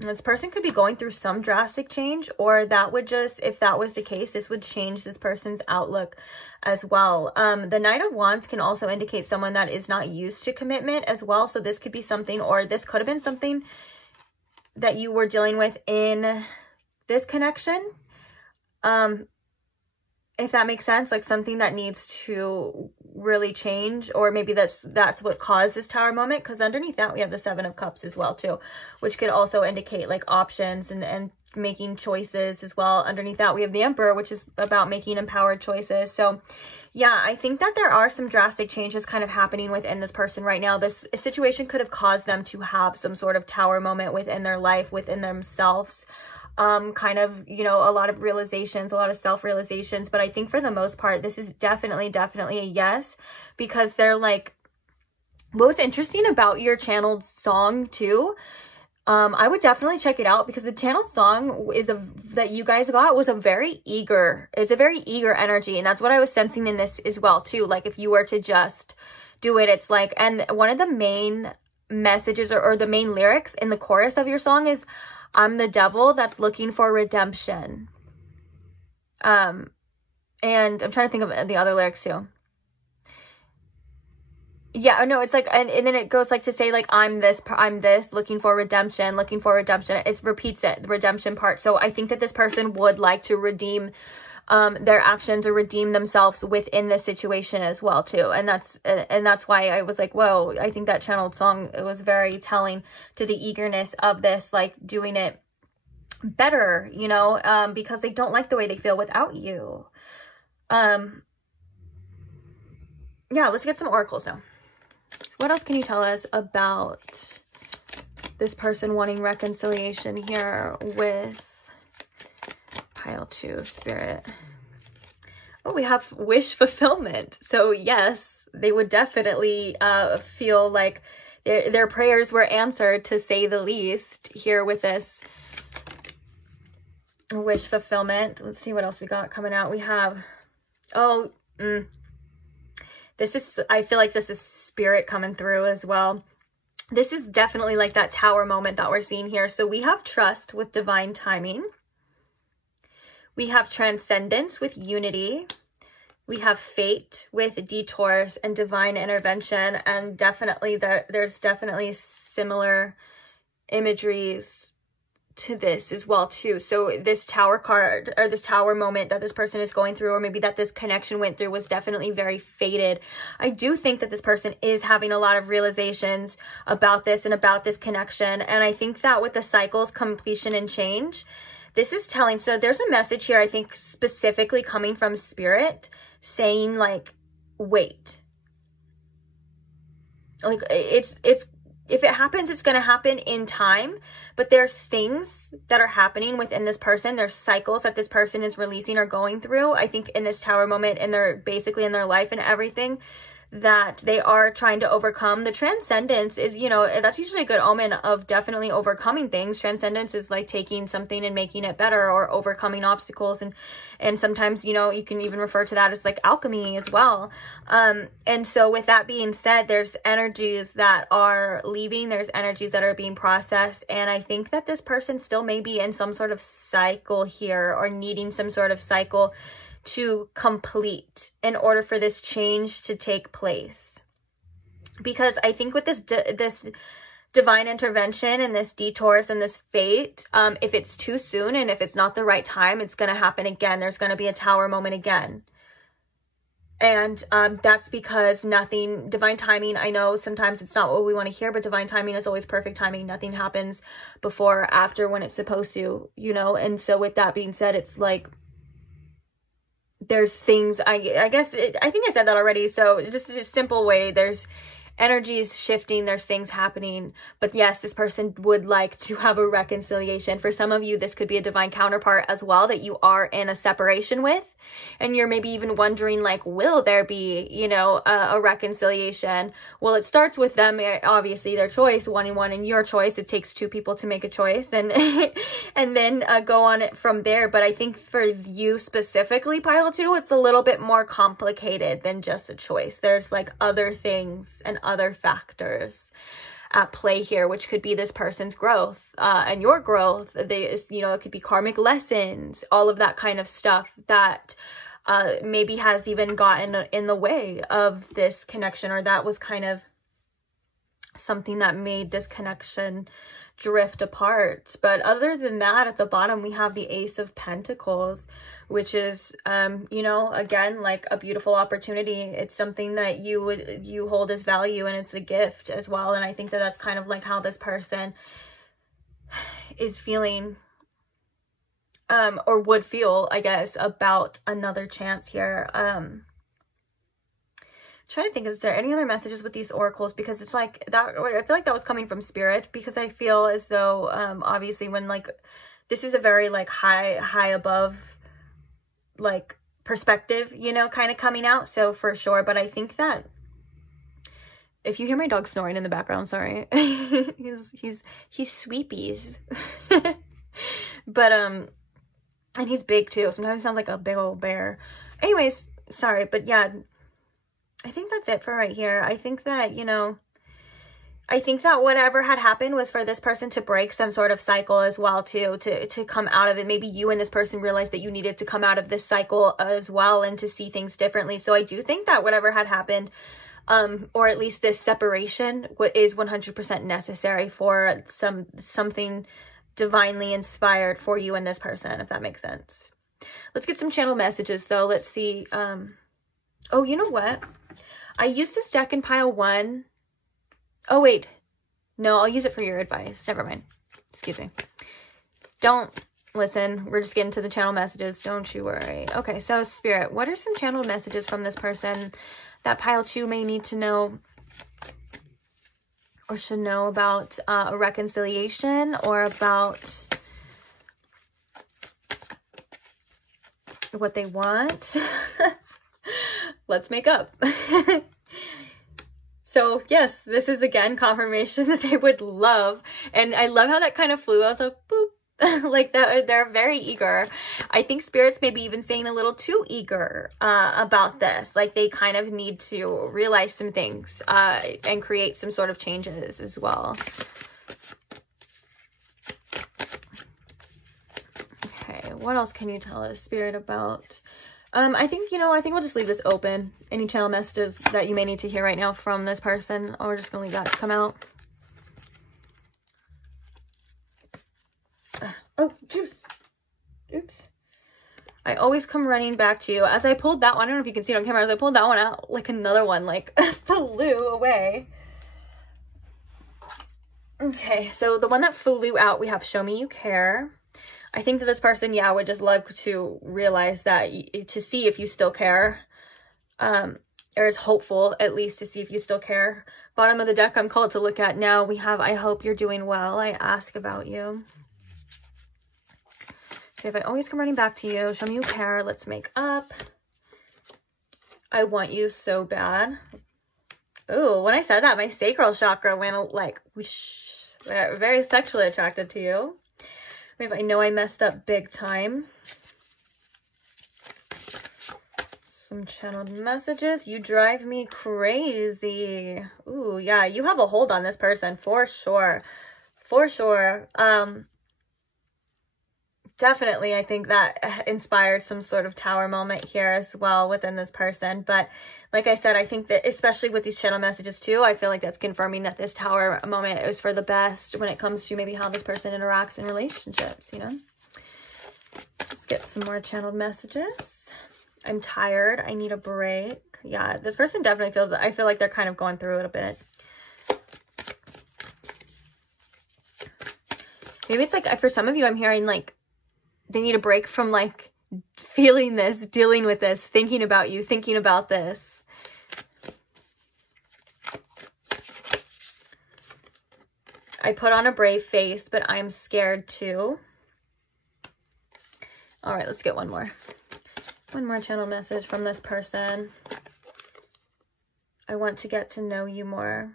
This person could be going through some drastic change, or that would just, if that was the case, this would change this person's outlook as well. The Knight of Wands can also indicate someone that is not used to commitment as well. So this could be something, or this could have been something that you were dealing with in this connection. If that makes sense, like something that needs to really change, or maybe that's what caused this Tower moment, because underneath that we have the Seven of Cups as well too, which could also indicate like options and making choices as well. Underneath that we have the Emperor, which is about making empowered choices. So yeah, I think that there are some drastic changes kind of happening within this person right now. This situation could have caused them to have some sort of Tower moment within their life, within themselves. Kind of, you know, a lot of realizations, a lot of self-realizations. But I think for the most part, this is definitely a yes, because they're like, what was interesting about your channeled song too, I would definitely check it out, because the channeled song that you guys got was it's a very eager energy. And that's what I was sensing in this as well too. Like if you were to just do it, it's like, and one of the main messages or the main lyrics in the chorus of your song is, I'm the devil that's looking for redemption. And I'm trying to think of the other lyrics too. Yeah, no, it's like, and then it goes like to say like, I'm this, looking for redemption. It repeats it, the redemption part. So I think that this person would like to redeem their actions or redeem themselves within this situation as well too. And that's why I was like, whoa, I think that channeled song, it was very telling to the eagerness of this, like doing it better, you know, because they don't like the way they feel without you. Yeah, let's get some oracles now. What else can you tell us about this person wanting reconciliation here with pile 2, Spirit? Oh, we have wish fulfillment. So yes, they would definitely feel like their prayers were answered, to say the least, here with this wish fulfillment. Let's see what else we got coming out. We have Oh, this is, I feel like this is spirit coming through as well. This is definitely like that tower moment that we're seeing here. So we have trust with divine timing. We have transcendence with unity. We have fate with detours and divine intervention. And definitely there's definitely similar imageries to this as well too. So this tower card, or this tower moment that this person is going through, or maybe that this connection went through, was definitely very fated. I do think that this person is having a lot of realizations about this and about this connection. And I think that with the cycles, completion and change, this is telling, so there's a message here, I think specifically coming from spirit, saying like, wait, like it's if it happens, it's going to happen in time, but there's things that are happening within this person. There's cycles that this person is releasing or going through, I think, in this tower moment, and they're basically in their life and everything, that they are trying to overcome. The transcendence is, you know, that's usually a good omen of definitely overcoming things. Transcendence is like taking something and making it better, or overcoming obstacles. And sometimes, you know, you can even refer to that as like alchemy as well. And so with that being said, there's energies that are leaving. There's energies that are being processed. And I think that this person still may be in some sort of cycle here, or needing some sort of cycle to complete in order for this change to take place. Because I think with this divine intervention and this detours and this fate, if it's too soon and if it's not the right time, it's going to happen again. There's going to be a tower moment again. And that's because nothing, divine timing, I know sometimes it's not what we want to hear, but divine timing is always perfect timing. Nothing happens before or after when it's supposed to, you know. And so with that being said, it's like, there's things, I think I said that already. So just a simple way, there's energies shifting, there's things happening. But yes, this person would like to have a reconciliation. For some of you, this could be a divine counterpart as well that you are in a separation with. And you're maybe even wondering, like, will there be, you know, a reconciliation? Well, it starts with them, obviously, their choice, one and your choice. It takes two people to make a choice, and and then go on it from there. But I think for you specifically, Pile 2, it's a little bit more complicated than just a choice. There's like other things and other factors at play here, which could be this person's growth and your growth. You know, it could be karmic lessons, all of that kind of stuff that maybe has even gotten in the way of this connection, or that was kind of something that made this connection drift apart. But other than that, at the bottom, we have the Ace of Pentacles, which is, you know, again, like a beautiful opportunity. It's something that you hold as value, and it's a gift as well. And I think that that's kind of like how this person is feeling, or would feel, I guess, about another chance here. Trying to think, is there any other messages with these oracles? Because it's like that, I feel like that was coming from spirit, because I feel as though obviously when like this is a very like high above like perspective, you know, kind of coming out, so for sure. But I think that if you hear my dog snoring in the background, sorry, he's sweepies. But and he's big too, sometimes he sounds like a big old bear. Anyways, sorry, but yeah, I think that's it for right here. I think that, you know, I think that whatever had happened was for this person to break some sort of cycle as well, too, to come out of it. Maybe you and this person realized that you needed to come out of this cycle as well, and to see things differently. So I do think that whatever had happened, or at least this separation, is 100% necessary for something divinely inspired for you and this person, if that makes sense. Let's get some channel messages, though. Let's see. Oh, you know what? I used this deck in pile 1. Oh, wait. No, I'll use it for your advice. Never mind. Excuse me. Don't listen. We're just getting to the channel messages. Don't you worry. Okay, so Spirit, what are some channel messages from this person that pile 2 may need to know, or should know about a reconciliation, or about what they want? Let's make up. So yes, this is again confirmation that they would love, and I love how that kind of flew out. So boop, Like they're very eager. I think spirits maybe even saying a little too eager about this. Like they kind of need to realize some things and create some sort of changes as well. Okay, what else can you tell us, Spirit, about? I think, you know, I think we'll just leave this open. Any channel messages that you may need to hear right now from this person, or we're just gonna leave that to come out. Oh, juice. Oops. I always come running back to you. As I pulled that one, I don't know if you can see it on camera, as I pulled that one out, like another one, like, flew away. Okay, so the one that flew out, we have Show Me You Care. I think that this person, yeah, would just love to realize that, to see if you still care. Or is hopeful, at least, to see if you still care. Bottom of the deck, I'm called to look at now. We have, I hope you're doing well. I ask about you. So if I always come running back to you, show me you care, let's make up. I want you so bad. Ooh, when I said that, my sacral chakra went like, whoosh, very sexually attracted to you. If I know I messed up big time. Some channeled messages. You drive me crazy. Ooh, yeah, you have a hold on this person for sure. For sure. Definitely, I think that inspired some sort of tower moment here as well within this person. But like I said, I think that especially with these channel messages too, I feel like that's confirming that this tower moment is for the best when it comes to maybe how this person interacts in relationships, you know? Let's get some more channeled messages. I'm tired. I need a break. Yeah, this person definitely feels, I feel like they're kind of going through it a bit. Maybe it's like, for some of you, I'm hearing like, they need a break from like feeling this, dealing with this, thinking about you, thinking about this. I put on a brave face, but I'm scared too. All right, let's get one more. One more channel message from this person. I want to get to know you more.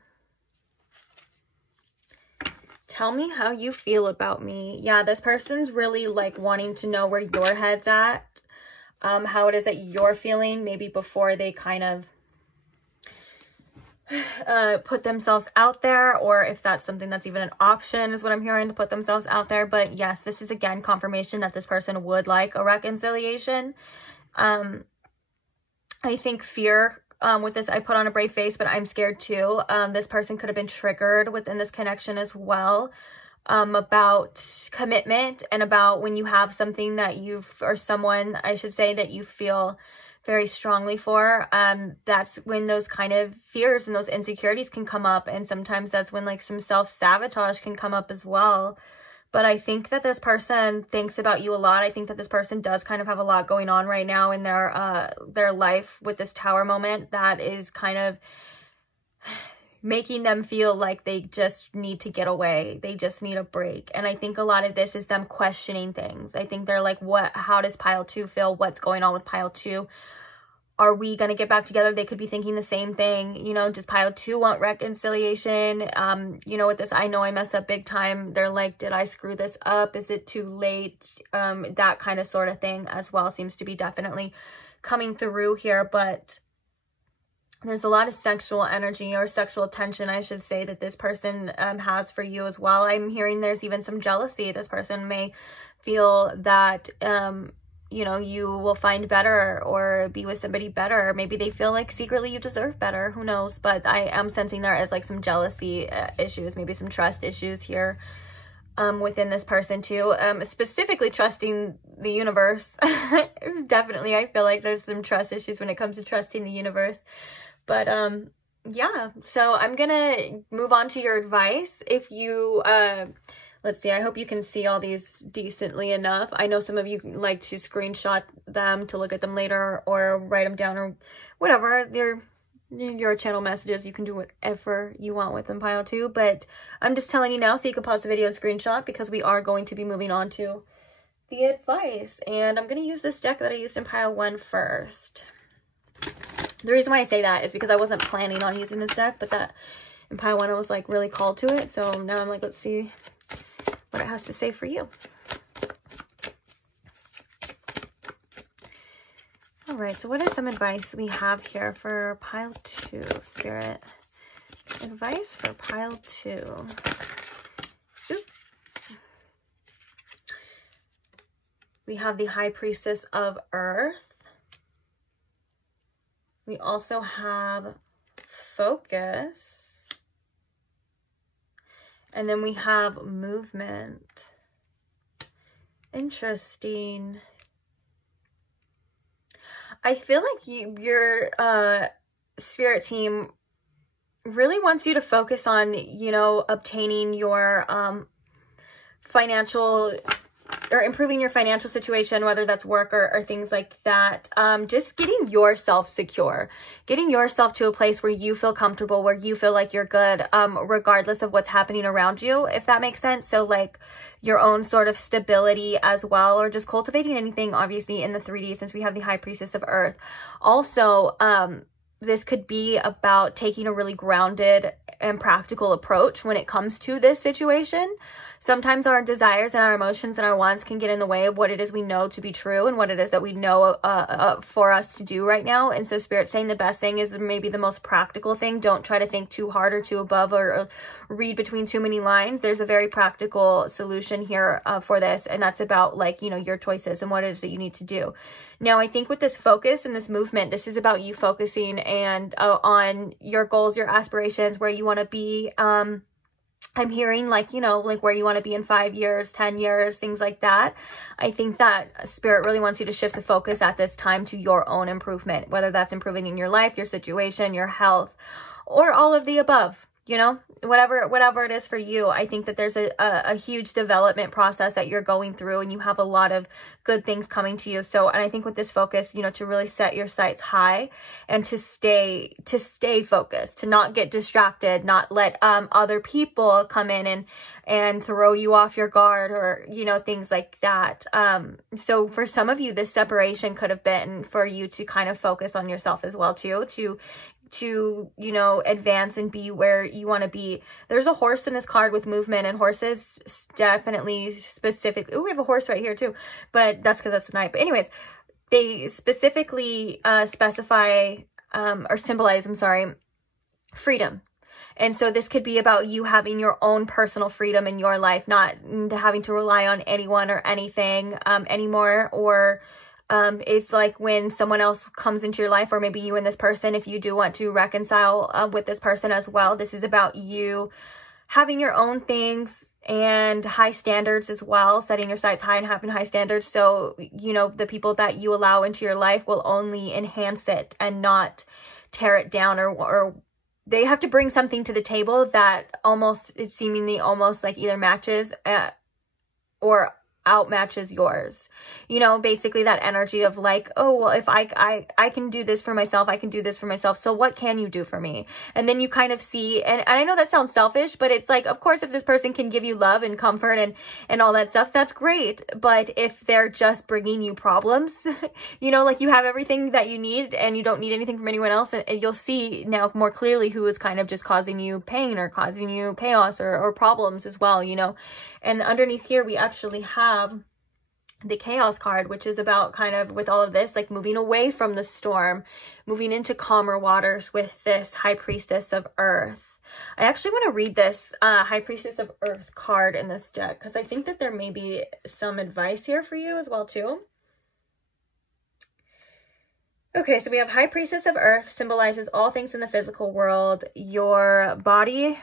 Tell me how you feel about me. Yeah, this person's really like wanting to know where your head's at, how it is that you're feeling, maybe before they kind of put themselves out there, or if that's something that's even an option is what I'm hearing, to put themselves out there. But yes, this is again confirmation that this person would like a reconciliation. I think fear with this, I put on a brave face, but I'm scared too. This person could have been triggered within this connection as well, about commitment and about when you have something that or someone, I should say, that you feel very strongly for. That's when those kind of fears and those insecurities can come up. And sometimes that's when like some self-sabotage can come up as well. But I think that this person thinks about you a lot. I think that this person does kind of have a lot going on right now in their life with this tower moment that is kind of making them feel like they just need to get away. They just need a break. And I think a lot of this is them questioning things. I think they're like, how does pile 2 feel? What's going on with pile 2? Are we going to get back together? They could be thinking the same thing. You know, does pile 2 want reconciliation? You know, with this, I know I messed up big time. They're like, did I screw this up? Is it too late? That kind of sort of thing as well seems to be definitely coming through here. But there's a lot of sexual energy or sexual tension, I should say, that this person has for you as well. I'm hearing there's even some jealousy. This person may feel that, you know, you will find better or be with somebody better. Maybe they feel like secretly you deserve better. Who knows? But I am sensing there is like some jealousy issues, maybe some trust issues here within this person too. Specifically trusting the universe. Definitely, I feel like there's some trust issues when it comes to trusting the universe. But yeah, so I'm gonna move on to your advice. If you let's see, I hope you can see all these decently enough. I know some of you like to screenshot them to look at them later or write them down or whatever. They're your channel messages. You can do whatever you want with them, pile 2. But I'm just telling you now so you can pause the video and screenshot, because we are going to be moving on to the advice. And I'm going to use this deck that I used in pile 1 first. The reason why I say that is because I wasn't planning on using this deck, but that in pile 1 I was like really called to it. So now I'm like, let's see what it has to say for you. All right, so what is some advice we have here for pile 2, Spirit? Advice for pile 2. Oop. We have the High Priestess of Earth. We also have Focus. And then we have Movement. Interesting. I feel like your spirit team really wants you to focus on, you know, obtaining your financial, or improving your financial situation, whether that's work or things like that. Just getting yourself secure, getting yourself to a place where you feel comfortable, where you feel like you're good, regardless of what's happening around you, if that makes sense. So like your own sort of stability as well, or just cultivating anything, obviously in the 3D, since we have the High Priestess of Earth. Also, this could be about taking a really grounded and practical approach when it comes to this situation. Sometimes our desires and our emotions and our wants can get in the way of what it is we know to be true and what it is that we know for us to do right now. And so Spirit's saying the best thing is maybe the most practical thing. Don't try to think too hard or too above, or read between too many lines. There's a very practical solution here for this. And that's about, like, you know, your choices and what it is that you need to do. Now, I think with this focus and this movement, this is about you focusing and on your goals, your aspirations, where you want to be. I'm hearing, like, you know, like where you want to be in 5 years, 10 years, things like that. I think that Spirit really wants you to shift the focus at this time to your own improvement, whether that's improving in your life, your situation, your health, or all of the above. You know, whatever it is for you. I think that there's a huge development process that you're going through, and you have a lot of good things coming to you. So, and I think with this focus, you know, to really set your sights high and to stay focused, to not get distracted, not let other people come in and throw you off your guard, or, you know, things like that. So for some of you, this separation could have been for you to kind of focus on yourself as well too, to, you know, advance and be where you want to be. There's a horse in this card with movement, and horses definitely specific. Oh, we have a horse right here too, but that's because that's the night. But anyways, they specifically specify or symbolize, I'm sorry, freedom. And so this could be about you having your own personal freedom in your life, not having to rely on anyone or anything anymore, or it's like when someone else comes into your life, or maybe you and this person, if you do want to reconcile with this person as well, this is about you having your own things and high standards as well, setting your sights high and having high standards. So, you know, the people that you allow into your life will only enhance it and not tear it down, or they have to bring something to the table that it's seemingly almost like either matches or outmatches yours. You know, basically that energy of like, oh, well, if I can do this for myself, I can do this for myself, so what can you do for me? And then you kind of see, and I know that sounds selfish, but it's like, of course, if this person can give you love and comfort and all that stuff, that's great. But if they're just bringing you problems, you know, like you have everything that you need and you don't need anything from anyone else, and you'll see now more clearly who is kind of just causing you pain or causing you chaos or problems as well, you know. And underneath here, we actually have the Chaos card, which is about kind of with all of this, like moving away from the storm, moving into calmer waters with this High Priestess of Earth. I actually want to read this High Priestess of Earth card in this deck, because I think that there may be some advice here for you as well too. Okay, so we have High Priestess of Earth, symbolizes all things in the physical world, your body,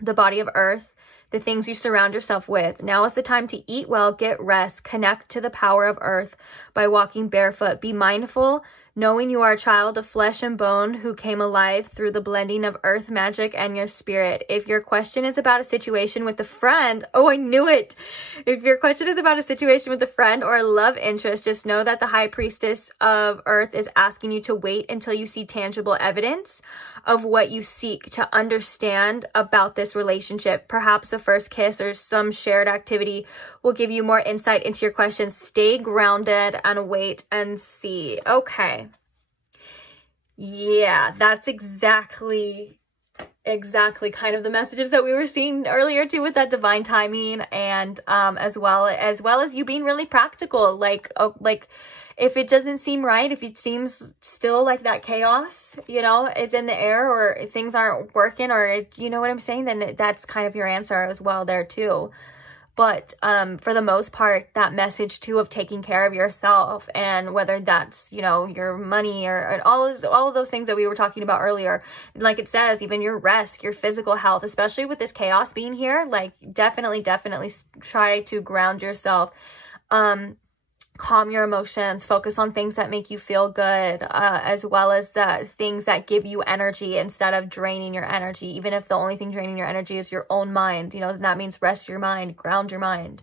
the body of Earth, the things you surround yourself with. Now is the time to eat well, get rest, connect to the power of Earth by walking barefoot. Be mindful, knowing you are a child of flesh and bone who came alive through the blending of earth magic and your spirit. If your question is about a situation with a friend, oh, I knew it. If your question is about a situation with a friend or a love interest, just know that the High Priestess of Earth is asking you to wait until you see tangible evidence of what you seek to understand about this relationship. Perhaps a first kiss or some shared activity will give you more insight into your questions. Stay grounded and wait and see. Okay. Yeah, that's exactly kind of the messages that we were seeing earlier too, with that divine timing, and as well as you being really practical, like if it doesn't seem right, if it seems still like that chaos, you know, is in the air, or things aren't working, or you know what I'm saying, then that's kind of your answer as well there too. But for the most part, that message too of taking care of yourself, and whether that's, you know, your money or all of those things that we were talking about earlier, like it says, even your rest, your physical health, especially with this chaos being here, like definitely try to ground yourself. Calm your emotions, focus on things that make you feel good, as well as the things that give you energy instead of draining your energy. Even if the only thing draining your energy is your own mind, you know, that means rest your mind, ground your mind,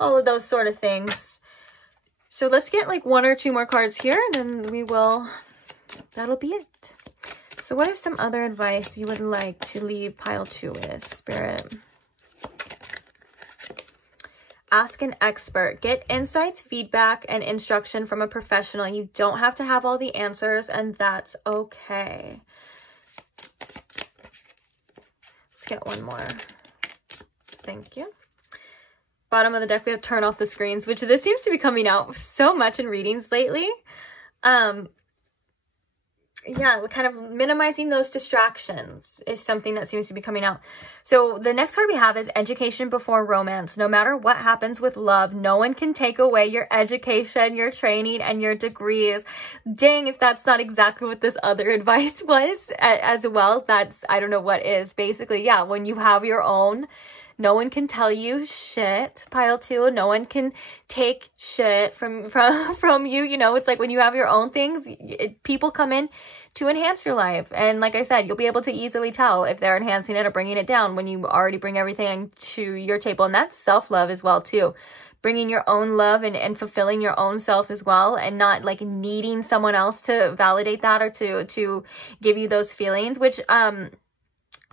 all of those sort of things. So let's get like 1 or 2 more cards here, and then that'll be it. So what is some other advice you would like to leave pile 2 with, Spirit? Ask an expert. Get insights, feedback, and instruction from a professional. You don't have to have all the answers, and that's okay. Let's get 1 more. Thank you. Bottom of the deck, we have turn off the screens, which this seems to be coming out so much in readings lately. Yeah, kind of minimizing those distractions is something that seems to be coming out. So the next card we have is education before romance. No matter what happens with love, no one can take away your education, your training, and your degrees. Dang, if that's not exactly what this other advice was as well, that's, I don't know what is. Basically, yeah, when you have your own, no one can tell you shit, pile 2. No one can take shit from you. You know, it's like when you have your own things, people come in to enhance your life. And like I said, you'll be able to easily tell if they're enhancing it or bringing it down when you already bring everything to your table. And that's self-love as well, too. Bringing your own love and fulfilling your own self as well, and not like needing someone else to validate that or to give you those feelings, which,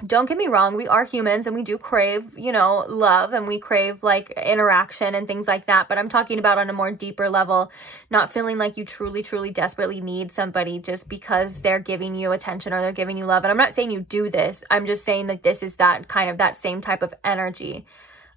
don't get me wrong, we are humans and we do crave, you know, love, and we crave like interaction and things like that. But I'm talking about on a more deeper level, not feeling like you truly, desperately need somebody just because they're giving you attention or they're giving you love. And I'm not saying you do this. I'm just saying that this is that kind of that same type of energy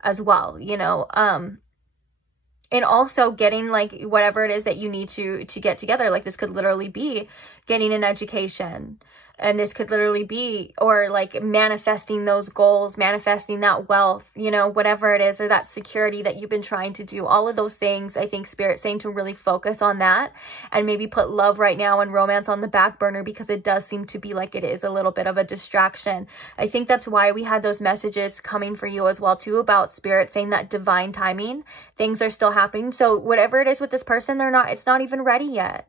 as well, you know. And also getting like whatever it is that you need to get together. Like this could literally be getting an education. And this could literally be, or like manifesting those goals, manifesting that wealth, you know, whatever it is, or that security that you've been trying to do. All of those things, I think Spirit's saying to really focus on that, and maybe put love right now and romance on the back burner, because it does seem to be like it is a little bit of a distraction. I think that's why we had those messages coming for you as well too, about Spirit saying that divine timing, things are still happening. So whatever it is with this person, it's not even ready yet.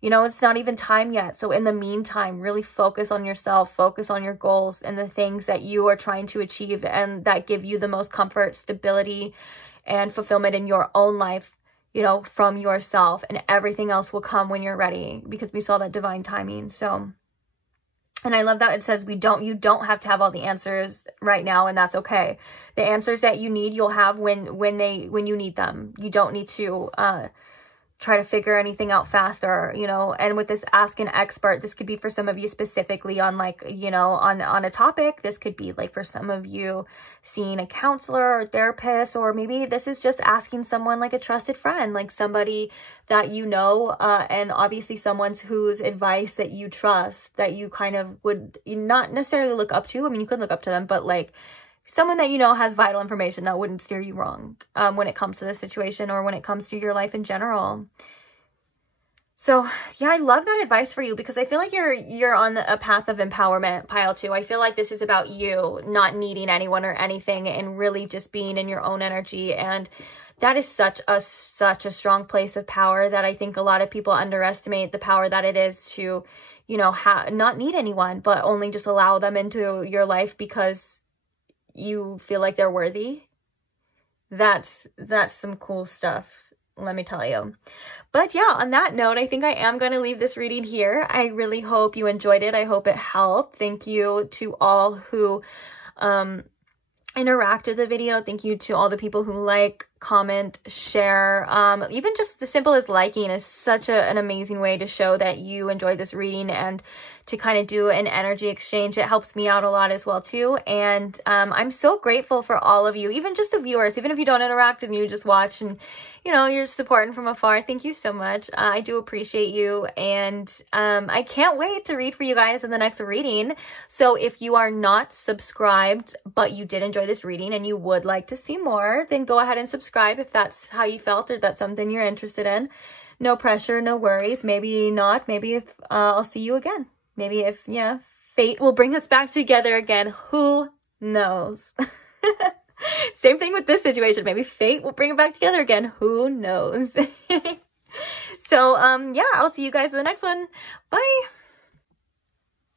You know, it's not even time yet. So in the meantime, really focus on yourself, focus on your goals and the things that you are trying to achieve and that give you the most comfort, stability, and fulfillment in your own life, you know, from yourself. And everything else will come when you're ready, because we saw that divine timing. So, and I love that it says you don't have to have all the answers right now, and that's okay. The answers that you need, you'll have when you need them. You don't need to try to figure anything out faster, you know. And with this ask an expert, this could be for some of you specifically on like, you know, on a topic. This could be like for some of you seeing a counselor or therapist, or maybe this is just asking someone like a trusted friend, like somebody that you know, and obviously someone whose advice that you trust, that you kind of would not necessarily look up to. I mean, you could look up to them, but like someone that you know has vital information that wouldn't steer you wrong when it comes to this situation, or when it comes to your life in general. So yeah, I love that advice for you, because I feel like you're on a path of empowerment, pile 2. I feel like this is about you not needing anyone or anything, and really just being in your own energy. And that is such a strong place of power that I think a lot of people underestimate the power that it is to, you know, not need anyone, but only just allow them into your life because you feel like they're worthy. That's some cool stuff, let me tell you. But yeah, on that note, I think I am going to leave this reading here. I really hope you enjoyed it. I hope it helped. Thank you to all who interact with the video. Thank you to all the people who like, comment, share. Even just the simple as liking is such an amazing way to show that you enjoyed this reading and to kind of do an energy exchange. It helps me out a lot as well too. And I'm so grateful for all of you, even just the viewers, even if you don't interact and you just watch and, you know, you're supporting from afar. Thank you so much. I do appreciate you. And I can't wait to read for you guys in the next reading. So if you are not subscribed, but you did enjoy this reading and you would like to see more, then go ahead and subscribe if that's how you felt or that's something you're interested in. No pressure, no worries. Maybe not. Maybe if I'll see you again. Maybe if, yeah, fate will bring us back together again. Who knows? Same thing with this situation. Maybe fate will bring it back together again. Who knows? So, yeah, I'll see you guys in the next one. Bye.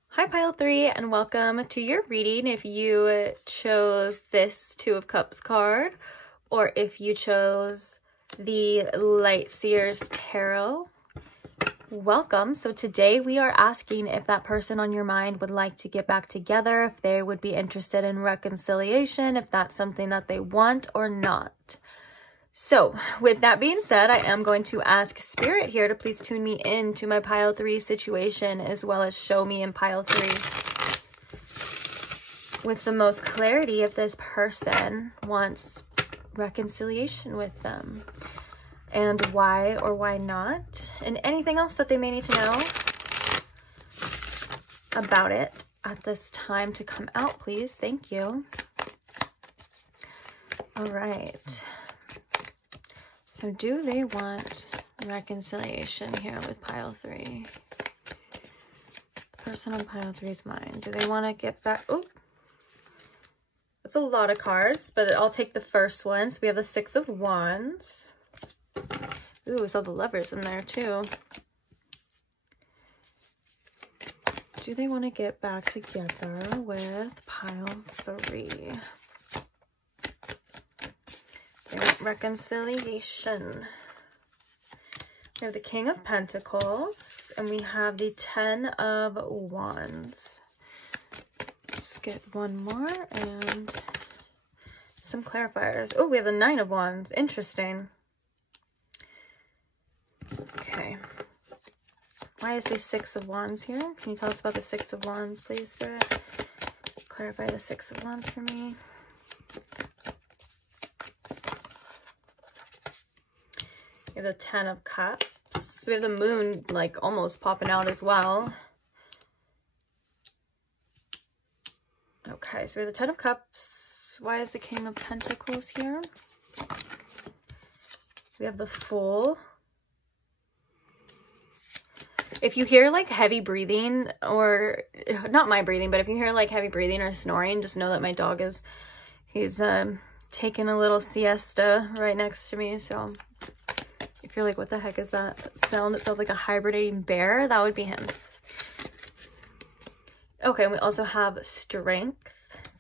Hi, Pile 3, and welcome to your reading. If you chose this Two of Cups card, or if you chose the Light Seers Tarot, welcome. So today we are asking if that person on your mind would like to get back together, if they would be interested in reconciliation, if that's something that they want or not. So with that being said, I am going to ask Spirit here to please tune me in to my Pile 3 situation, as well as show me in Pile 3 with the most clarity if this person wants reconciliation with them, and why or why not, and anything else that they may need to know about it at this time to come out, please. Thank you. All right. So do they want reconciliation here with Pile 3? The person on Pile 3's mind. Do they want to get back? Oh, that's a lot of cards, but I'll take the first one. So we have the Six of Wands. Ooh, we saw the Lovers in there too. Do they want to get back together with Pile 3? They want reconciliation. We have the King of Pentacles, and we have the Ten of Wands. Let's get one more and some clarifiers. Oh, we have the Nine of Wands. Interesting. Okay. Why is the Six of Wands here? Can you tell us about the Six of Wands, please, Spirit? Clarify the Six of Wands for me. We have the Ten of Cups. We have the Moon, like, almost popping out as well. Okay, so we have the Ten of Cups. Why is the King of Pentacles here? We have the Fool. If you hear, like, heavy breathing, or, not my breathing, but if you hear, like, heavy breathing or snoring, just know that my dog is, he's taking a little siesta right next to me, so if you're like, what the heck is that sound? It sounds like a hibernating bear. That would be him. Okay, and we also have Strength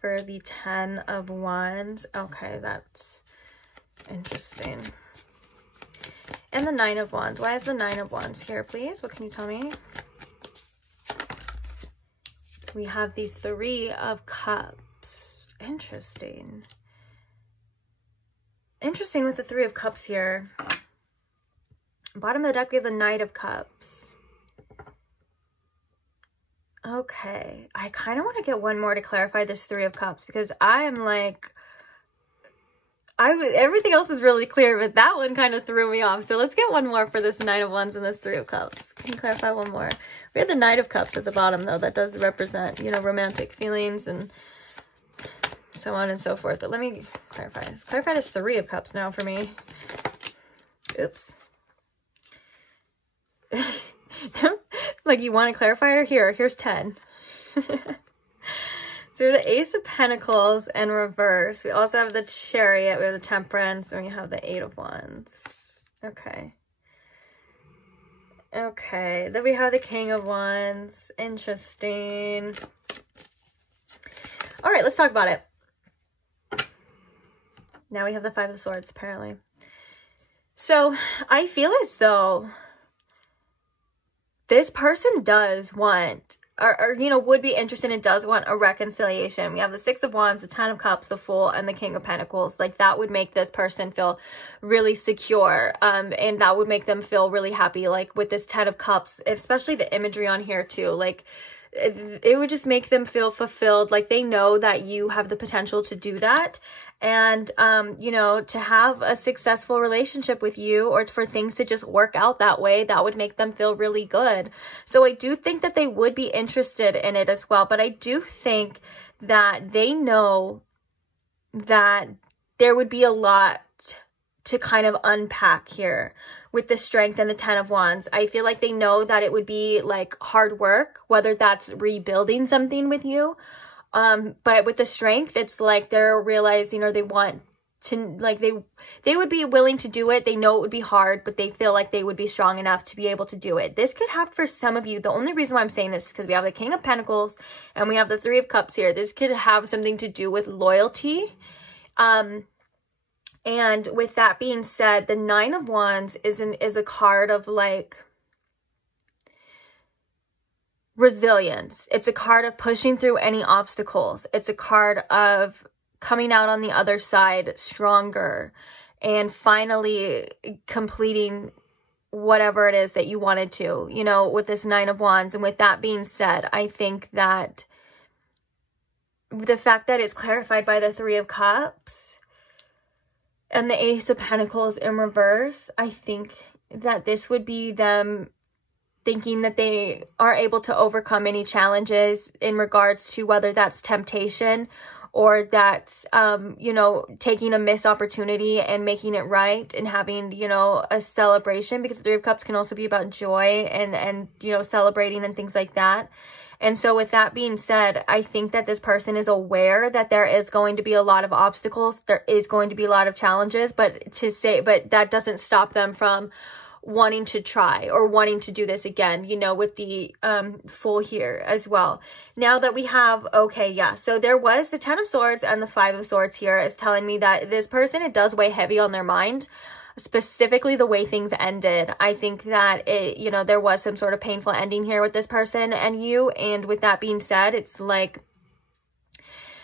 for the Ten of Wands. Okay, that's interesting. And the Nine of Wands. Why is the Nine of Wands here, please? What can you tell me? We have the Three of Cups. Interesting. Interesting with the Three of Cups here. Bottom of the deck, we have the Knight of Cups. Okay. I kind of want to get one more to clarify this Three of Cups, because I am like, everything else is really clear, but that one kind of threw me off. So let's get one more for this Nine of Wands and this Three of Cups. Can you clarify one more? We have the Knight of Cups at the bottom, though. That does represent, you know, romantic feelings and so on and so forth. But let me clarify this. Clarify this Three of Cups now for me. Oops. It's like, you want a clarifier? Here's 10. So we have the Ace of Pentacles in reverse. We also have the Chariot. We have the Temperance, and we have the Eight of Wands. Okay. Okay. Then we have the King of Wands. Interesting. All right, let's talk about it. Now we have the Five of Swords, apparently. So I feel as though this person does want or, you know, would be interested and does want a reconciliation. We have the Six of Wands, the Ten of Cups, the Fool, and the King of Pentacles. Like, that would make this person feel really secure, and that would make them feel really happy. Like, with this Ten of Cups, especially the imagery on here too, like, it would just make them feel fulfilled. Like, they know that you have the potential to do that. And, you know, to have a successful relationship with you, or for things to just work out that way, that would make them feel really good. So I do think that they would be interested in it as well. But I do think that they know that there would be a lot to kind of unpack here with the Strength and the Ten of Wands. I feel like they know that it would be like hard work, whether that's rebuilding something with you. But with the Strength, it's like they're realizing, or they want to, like, they would be willing to do it. They know it would be hard, but they feel like they would be strong enough to be able to do it. This could have, for some of you, the only reason why I'm saying this is because we have the King of Pentacles and we have the Three of Cups here. This could have something to do with loyalty. And with that being said, the Nine of Wands is a card of, like, resilience. It's a card of pushing through any obstacles. It's a card of coming out on the other side stronger and finally completing whatever it is that you wanted to, you know, with this Nine of Wands. And with that being said, I think that the fact that it's clarified by the Three of Cups and the Ace of Pentacles in reverse, I think that this would be them thinking that they are able to overcome any challenges in regards to whether that's temptation or that's, you know, taking a missed opportunity and making it right and having, you know, a celebration, because the Three of Cups can also be about joy and, you know, celebrating and things like that. And so with that being said, I think that this person is aware that there is going to be a lot of obstacles. There is going to be a lot of challenges, but that doesn't stop them from wanting to try or wanting to do this again, you know, with the Fool here as well. Now that we have, okay, yeah, so there was the Ten of Swords and the Five of Swords here is telling me that this person, it does weigh heavy on their mind, specifically the way things ended. I think that it, you know, there was some sort of painful ending here with this person and you. And with that being said, it's like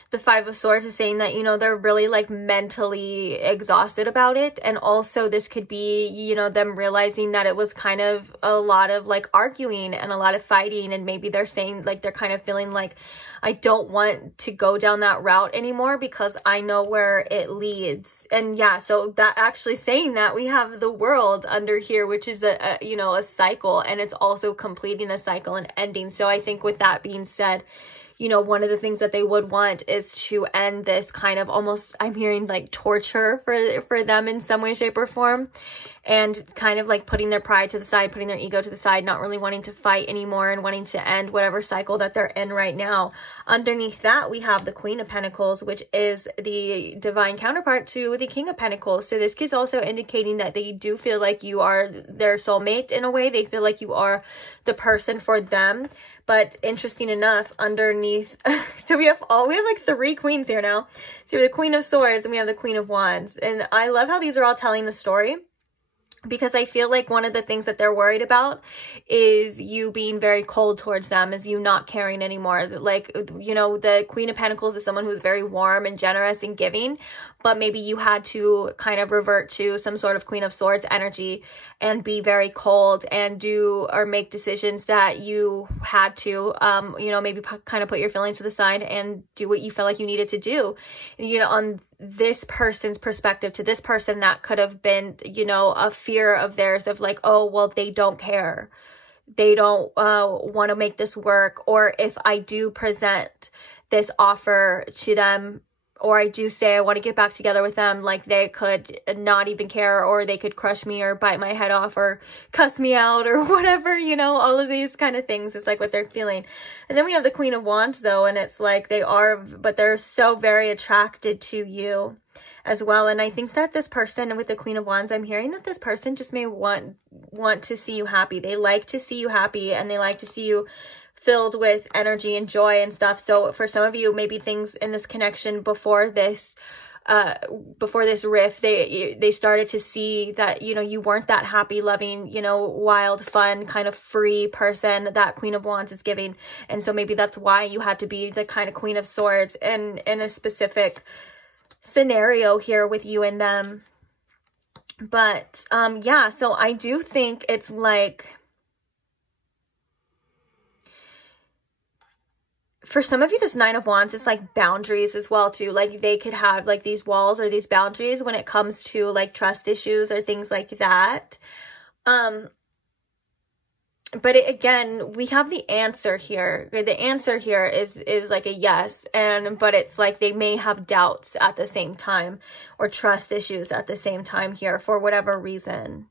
the Five of Swords is saying that, you know, they're really, like, mentally exhausted about it. And also this could be, you know, them realizing that it was kind of a lot of, like, arguing and a lot of fighting. And maybe they're saying, like, they're kind of feeling like, I don't want to go down that route anymore because I know where it leads. And yeah, so that actually saying that, we have the World under here, which is a you know, a cycle, and it's also completing a cycle and ending. So I think with that being said, you know, one of the things that they would want is to end this kind of almost, I'm hearing, like, torture for them in some way, shape, or form. And kind of like putting their pride to the side, putting their ego to the side, not really wanting to fight anymore and wanting to end whatever cycle that they're in right now. Underneath that, we have the Queen of Pentacles, which is the divine counterpart to the King of Pentacles. So this is also indicating that they do feel like you are their soulmate in a way. They feel like you are the person for them. But interesting enough, underneath, so we have like 3 queens here now. So we have the Queen of Swords and we have the Queen of Wands. And I love how these are all telling a story, because I feel like one of the things that they're worried about is you being very cold towards them, is you not caring anymore. Like, you know, the Queen of Pentacles is someone who's very warm and generous and giving, but maybe you had to kind of revert to some sort of Queen of Swords energy and be very cold and do or make decisions that you had to, you know, maybe kind of put your feelings to the side and do what you felt like you needed to do. You know, on this person's perspective, to this person, that could have been, you know, a fear of theirs of like, oh, well, they don't care. They don't want to make this work. Or if I do present this offer to them, or I do say I want to get back together with them, like, they could not even care, or they could crush me or bite my head off or cuss me out or whatever, you know, all of these kind of things. It's like what they're feeling. And then we have the Queen of Wands though, and it's like but they're so very attracted to you as well. And I think that this person with the Queen of Wands, I'm hearing that this person just may want to see you happy. They like to see you happy, and they like to see you filled with energy and joy and stuff. So for some of you, maybe things in this connection before this before this rift, they started to see that, you know, you weren't that happy, loving, you know, wild, fun, kind of free person that Queen of Wands is giving. And so maybe that's why you had to be the kind of Queen of Swords in a specific scenario here with you and them. But yeah, so I do think it's like, for some of you, this Nine of Wands is like boundaries as well too. Like they could have like these walls or these boundaries when it comes to like trust issues or things like that. But again, we have the answer here. The answer here is like a yes, but it's like they may have doubts at the same time or trust issues at the same time here for whatever reason.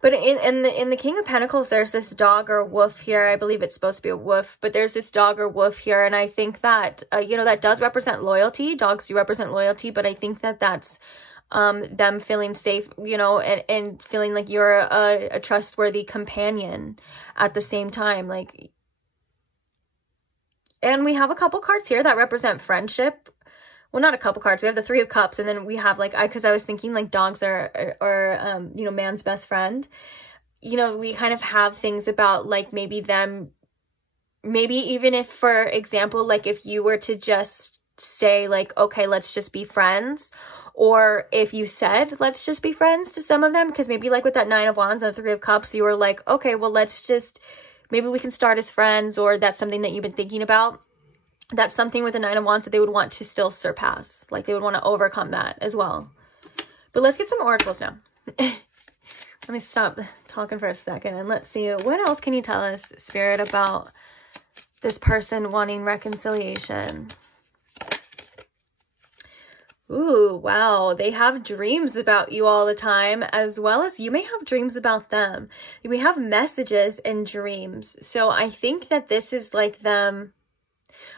But in the King of Pentacles, there's this dog or wolf here. I believe it's supposed to be a wolf, but there's this dog or wolf here. And I think that, you know, that does represent loyalty. Dogs do represent loyalty, but I think that that's them feeling safe, you know, and feeling like you're a trustworthy companion at the same time. Like, and we have a couple cards here that represent friendship. Well, not a couple cards. We have the Three of Cups, and then we have like, because I was thinking like dogs are you know, man's best friend. You know, we kind of have things about like maybe them, maybe even if, for example, like if you were to just say like, okay, let's just be friends. Or if you said, let's just be friends to some of them, because maybe like with that Nine of Wands and the Three of Cups, you were like, okay, well, let's just, maybe we can start as friends, or that's something that you've been thinking about. That's something with the Nine of Wands that they would want to still surpass. Like they would want to overcome that as well. But let's get some oracles now. Let me stop talking for a second and let's see. What else can you tell us, Spirit, about this person wanting reconciliation? Ooh, wow. They have dreams about you all the time, as well as you may have dreams about them. We have messages and dreams. So I think that this is like them.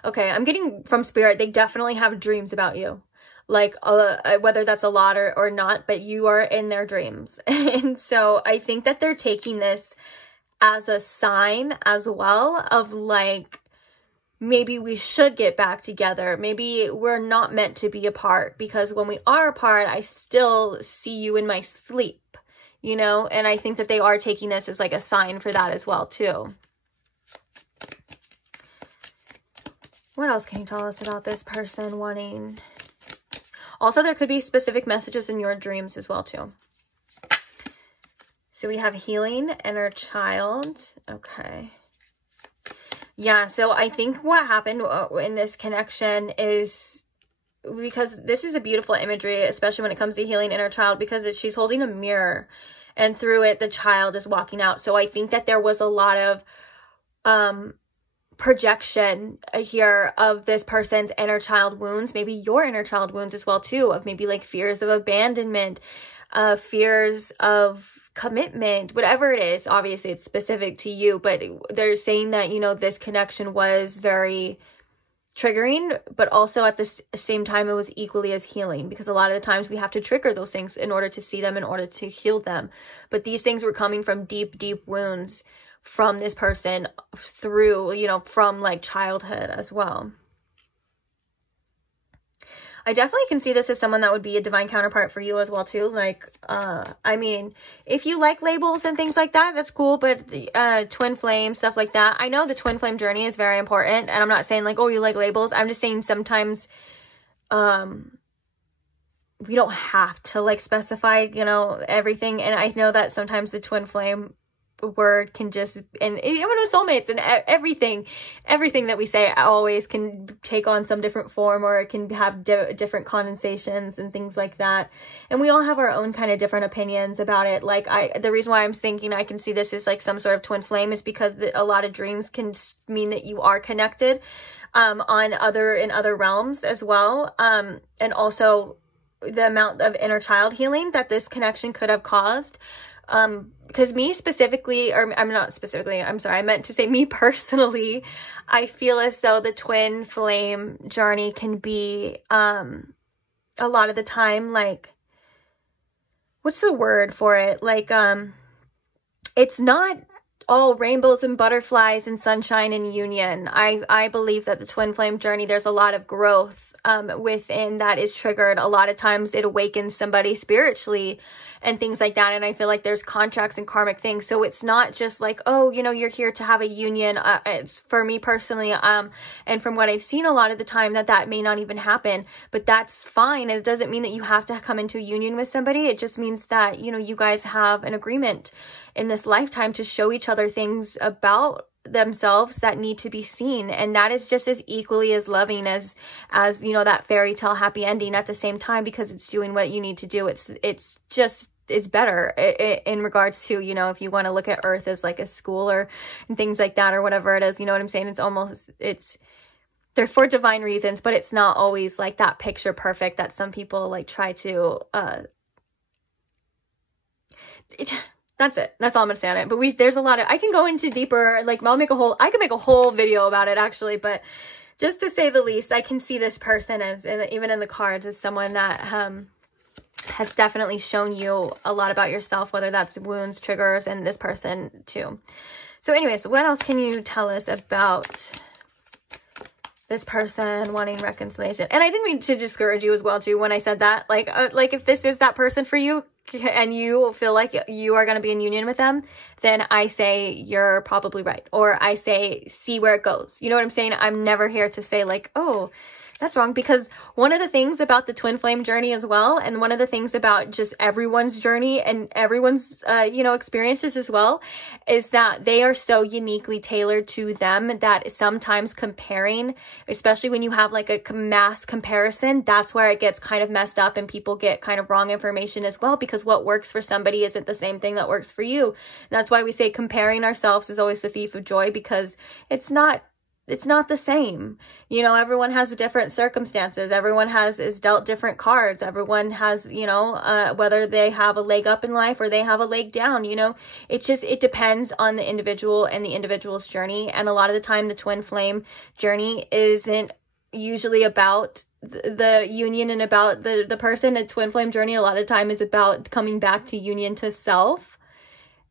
Okay, I'm getting from Spirit, they definitely have dreams about you. Like, whether that's a lot or not, but you are in their dreams. And so I think that they're taking this as a sign as well of like, maybe we should get back together. Maybe we're not meant to be apart, because when we are apart, I still see you in my sleep, you know? And I think that they are taking this as like a sign for that as well too. What else can you tell us about this person wanting? Also, there could be specific messages in your dreams as well too. So we have healing, inner child. Okay. Yeah, so I think what happened in this connection is, because this is a beautiful imagery, especially when it comes to healing inner child, because she's holding a mirror and through it, the child is walking out. So I think that there was a lot of projection here of this person's inner child wounds, maybe your inner child wounds as well too, of maybe like fears of abandonment, fears of commitment, whatever it is. Obviously it's specific to you, but they're saying that, you know, this connection was very triggering, but also at the same time it was equally as healing, because a lot of the times we have to trigger those things in order to see them, in order to heal them. But these things were coming from deep, deep wounds from this person through, you know, from like childhood as well. I definitely can see this as someone that would be a divine counterpart for you as well too. Like, I mean, if you like labels and things like that, that's cool. But twin flame, stuff like that. I know the twin flame journey is very important. And I'm not saying like, oh, you like labels. I'm just saying sometimes we don't have to like specify, you know, everything. And I know that sometimes the twin flame word can just, and even with soulmates and everything that we say always can take on some different form, or it can have different connotations and things like that. And we all have our own kind of different opinions about it. Like the reason why I'm thinking I can see this as like some sort of twin flame is because a lot of dreams can mean that you are connected in other realms as well. And also the amount of inner child healing that this connection could have caused. Because me specifically, or I'm not specifically, I'm sorry, I meant to say me personally, I feel as though the twin flame journey can be, a lot of the time, like, what's the word for it? Like, it's not all rainbows and butterflies and sunshine and union. I believe that the twin flame journey, there's a lot of growth within that is triggered. A lot of times it awakens somebody spiritually and things like that. And I feel like there's contracts and karmic things. So it's not just like, oh, you know, you're here to have a union. For me personally, and from what I've seen a lot of the time, that may not even happen, but that's fine. It doesn't mean that you have to come into a union with somebody. It just means that, you know, you guys have an agreement in this lifetime to show each other things about themselves that need to be seen, and that is just as equally as loving as you know, that fairy tale happy ending at the same time, because it's doing what you need to do. It's just is better in regards to, you know, if you want to look at Earth as like a school or and things like that or whatever it is, you know what I'm saying? They're for divine reasons, but it's not always like that picture perfect that some people like try to that's it. That's all I'm gonna say on it. But there's a lot of, I can go into deeper, like I can make a whole video about it actually, but just to say the least, I can see this person as, even in the cards, as someone that has definitely shown you a lot about yourself, whether that's wounds, triggers, and this person too. So anyways, what else can you tell us about this person wanting reconciliation? And I didn't mean to discourage you as well too when I said that. Like if this is that person for you and you feel like you are going to be in union with them, then I say you're probably right. Or I say, see where it goes. You know what I'm saying? I'm never here to say like, oh, that's wrong, because one of the things about the twin flame journey as well, and one of the things about just everyone's journey and everyone's, you know, experiences as well, is that they are so uniquely tailored to them that sometimes comparing, especially when you have like a mass comparison, that's where it gets kind of messed up and people get kind of wrong information as well, because what works for somebody isn't the same thing that works for you. And that's why we say comparing ourselves is always the thief of joy, because it's not the same. You know, everyone has different circumstances. Everyone is dealt different cards. Everyone has, you know, whether they have a leg up in life or they have a leg down, you know, it depends on the individual and the individual's journey. And a lot of the time the twin flame journey isn't usually about the union and about the person. The twin flame journey a lot of time is about coming back to union to self.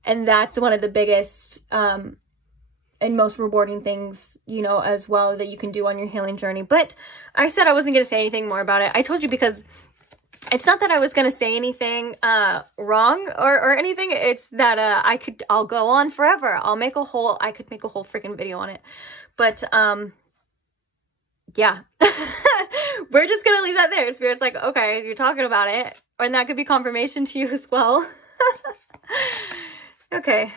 And that's one of the biggest, and most rewarding things, you know, as well, that you can do on your healing journey. But I said I wasn't going to say anything more about it. I told you because it's not that I was going to say anything wrong or anything. It's that I'll go on forever. I could make a whole freaking video on it. But yeah, we're just going to leave that there. Spirit's like, okay, you're talking about it. And that could be confirmation to you as well. Okay.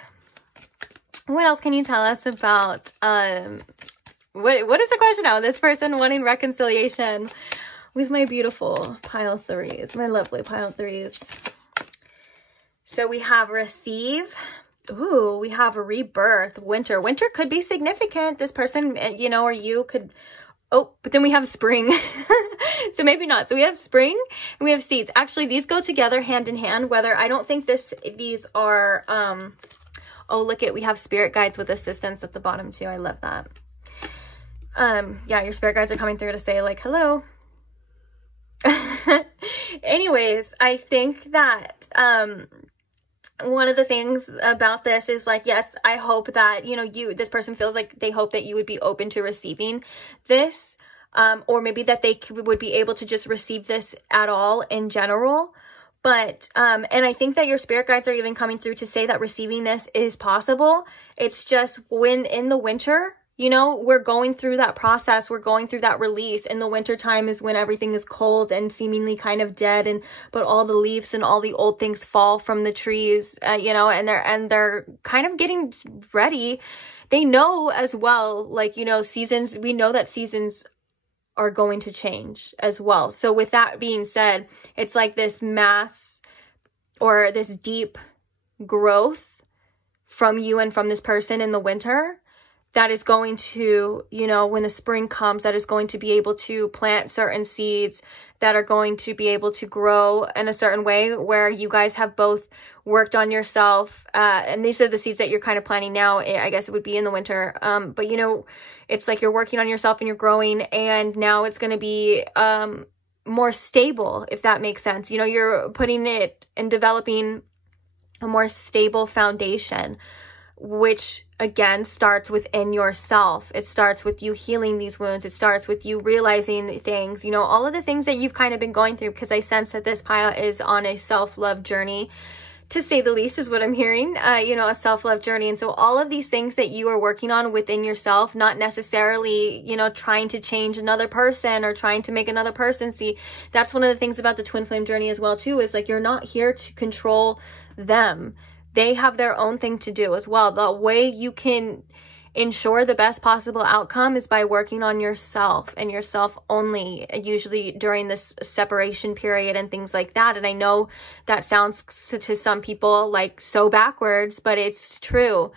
What else can you tell us about, what is the question now? This person wanting reconciliation with my beautiful pile threes, my lovely pile threes. So we have receive. Ooh, we have a rebirth, winter. Winter could be significant. This person, you know, or you could, oh, but then we have spring. So maybe not. So we have spring and we have seeds. Actually, these go together hand in hand, whether I don't think these are, oh, look we have spirit guides with assistance at the bottom too. I love that. Yeah, your spirit guides are coming through to say like, hello. Anyways, I think that, one of the things about this is like, yes, I hope that, you know, this person feels like they hope that you would be open to receiving this, or maybe that they would be able to just receive this at all in general. But, and I think that your spirit guides are even coming through to say that receiving this is possible. It's just when in the winter, you know, we're going through that process. We're going through that release. In the winter time is when everything is cold and seemingly kind of dead, but all the leaves and all the old things fall from the trees, you know, and they're kind of getting ready. They know as well, like, you know, we know that seasons are going to change as well. So with that being said, it's like this mass or this deep growth from you and from this person in the winter that is going to, you know, when the spring comes, that is going to be able to plant certain seeds that are going to be able to grow in a certain way where you guys have both worked on yourself. And these are the seeds that you're kind of planting now. I guess it would be in the winter. But, you know, it's like you're working on yourself and you're growing, and now it's going to be more stable, if that makes sense. You know, you're putting it and developing a more stable foundation which again starts within yourself. It starts with you healing these wounds. It starts with you realizing things, you know, all of the things that you've kind of been going through, because I sense that this pile is on a self-love journey, to say the least, is what I'm hearing, you know, a self-love journey. And so all of these things that you are working on within yourself, not necessarily, you know, trying to change another person or trying to make another person see. That's one of the things about the twin flame journey as well too, is like, you're not here to control them. They have their own thing to do as well. The way you can ensure the best possible outcome is by working on yourself and yourself only, usually during this separation period and things like that. And I know that sounds to some people like so backwards, but it's true.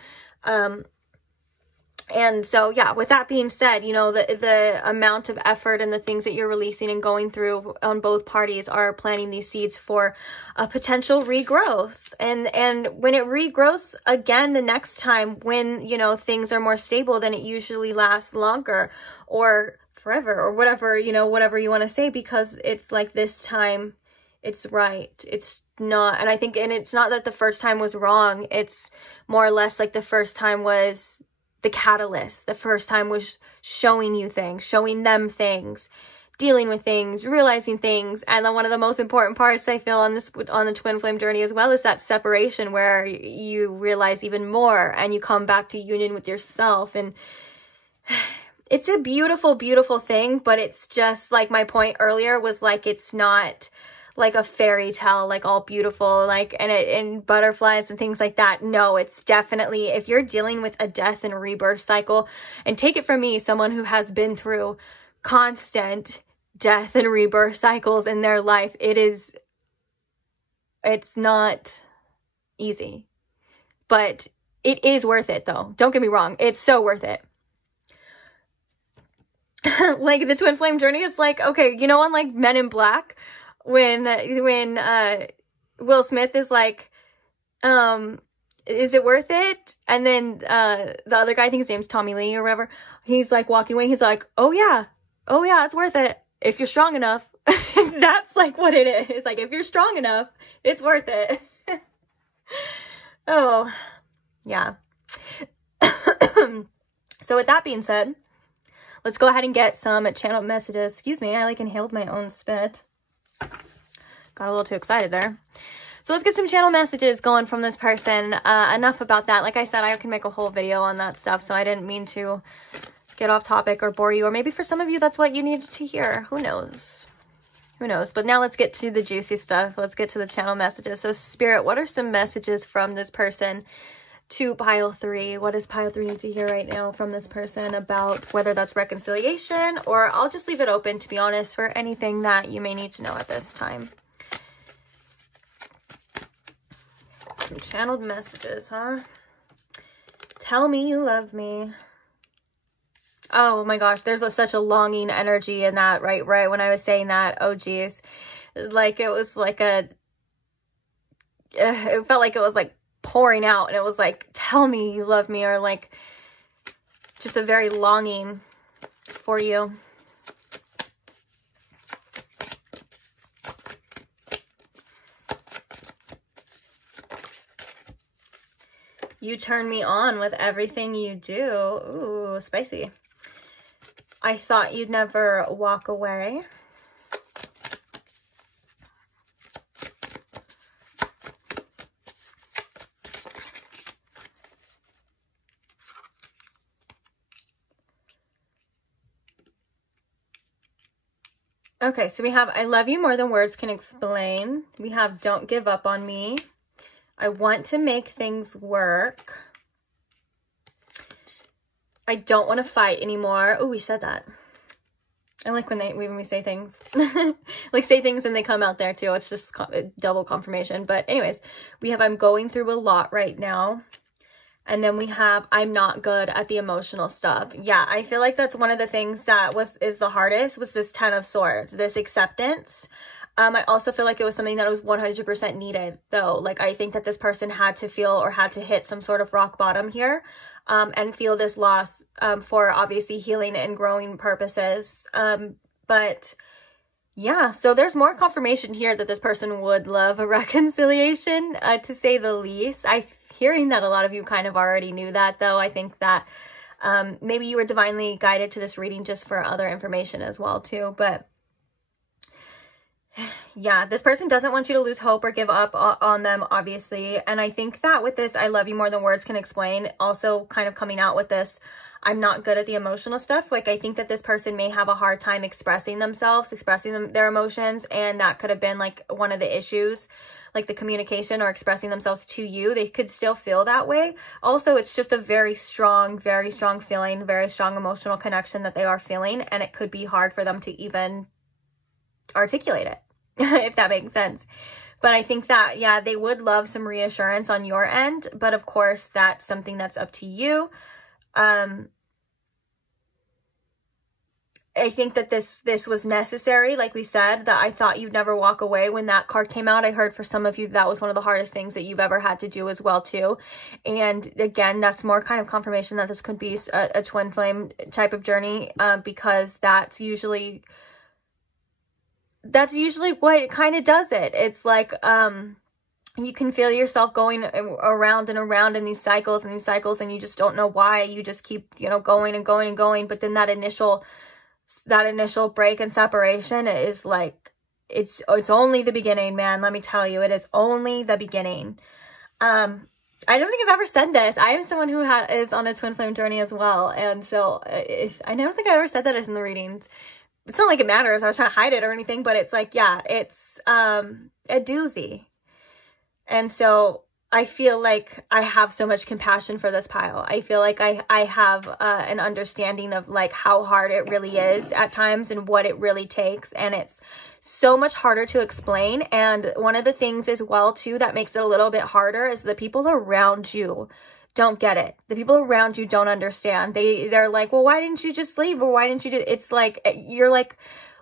And so, yeah, with that being said, you know, the amount of effort and the things that you're releasing and going through on both parties are planting these seeds for a potential regrowth. And when it regrows again the next time, when, you know, things are more stable, then it usually lasts longer or forever or whatever, you know, whatever you want to say, because it's like this time it's right. It's not, and I think, and it's not that the first time was wrong. It's more or less like the first time was the catalyst. The first time was showing you things, showing them things, dealing with things, realizing things. And then one of the most important parts I feel on the twin flame journey as well is that separation, where you realize even more and you come back to union with yourself. And it's a beautiful, beautiful thing, but it's just like my point earlier was like, it's not like a fairy tale, like all beautiful, like, and butterflies and things like that. No, it's definitely, if you're dealing with a death and rebirth cycle, and take it from me, someone who has been through constant death and rebirth cycles in their life, it's not easy, but it is worth it though. Don't get me wrong. It's so worth it. Like the twin flame journey is like, okay, you know, on like Men in Black, when Will Smith is like, is it worth it? And then the other guy, I think his name's Tommy Lee or whatever, he's like walking away, he's like, oh yeah, it's worth it if you're strong enough. That's like what it is. Like, if you're strong enough, it's worth it. Oh, yeah. So with that being said, let's go ahead and get some channel messages. Excuse me, I like inhaled my own spit. Got a little too excited there. So let's get some channel messages going from this person. Enough about that. Like I said, I can make a whole video on that stuff, so I didn't mean to get off topic or bore you. Or maybe for some of you, that's what you needed to hear. Who knows? Who knows? But now let's get to the juicy stuff. Let's get to the channel messages. So Spirit, what are some messages from this person to pile 3? What does pile 3 need to hear right now from this person about whether that's reconciliation, or I'll just leave it open, to be honest, for anything that you may need to know at this time. Some channeled messages, huh? Tell me you love me. Oh my gosh, there's such a longing energy in that, right when I was saying that. Oh geez, like it was like it felt like it was like pouring out, and it was like, tell me you love me, or like just a very longing for you. You turn me on with everything you do. Ooh, spicy. I thought you'd never walk away. Okay, so we have I love you more than words can explain. We have don't give up on me. I want to make things work. I don't want to fight anymore. Oh, we said that. I like when we say things. Like say things and they come out there too. It's just double confirmation. But anyways, we have I'm going through a lot right now. And then we have I'm not good at the emotional stuff. Yeah, I feel like that's one of the things that is the hardest, was this 10 of Swords, this acceptance. I also feel like it was something that was 100% needed though. Like I think that this person had to feel or had to hit some sort of rock bottom here, and feel this loss for obviously healing and growing purposes. But yeah, so there's more confirmation here that this person would love a reconciliation, to say the least. I hearing that a lot of you kind of already knew that, though. I think that maybe you were divinely guided to this reading just for other information as well, too. But yeah, this person doesn't want you to lose hope or give up on them, obviously. And I think that with this, I love you more than words can explain, also kind of coming out with this, I'm not good at the emotional stuff. Like, I think that this person may have a hard time expressing themselves, their emotions. And that could have been like one of the issues, like the communication or expressing themselves to you. They could still feel that way. Also, it's just a very strong feeling, very strong emotional connection that they are feeling. And it could be hard for them to even articulate it, if that makes sense. But I think that, yeah, they would love some reassurance on your end. But of course, that's something that's up to you. I think that this was necessary. Like we said, that I thought you'd never walk away when that card came out. I heard for some of you that was one of the hardest things that you've ever had to do as well too. And again, that's more kind of confirmation that this could be a twin flame type of journey, because that's usually what kind of does it. It's like, you can feel yourself going around and around in these cycles and you just don't know why. You just keep, you know, going and going and going. But then that initial break and separation is like, it's only the beginning, man. Let me tell you, it is only the beginning. I don't think I've ever said this. I am someone who is on a twin flame journey as well. And so I don't think I ever said that in the readings. It's not like it matters. I was trying to hide it or anything, but it's like, yeah, it's a doozy. And so I feel like I have so much compassion for this pile. I feel like I have an understanding of like how hard it really is at times and what it really takes. And it's so much harder to explain. And one of the things as well too that makes it a little bit harder is the people around you don't get it. The people around you don't understand. They're like, well, why didn't you just leave? Or why didn't you do? It's like, you're like,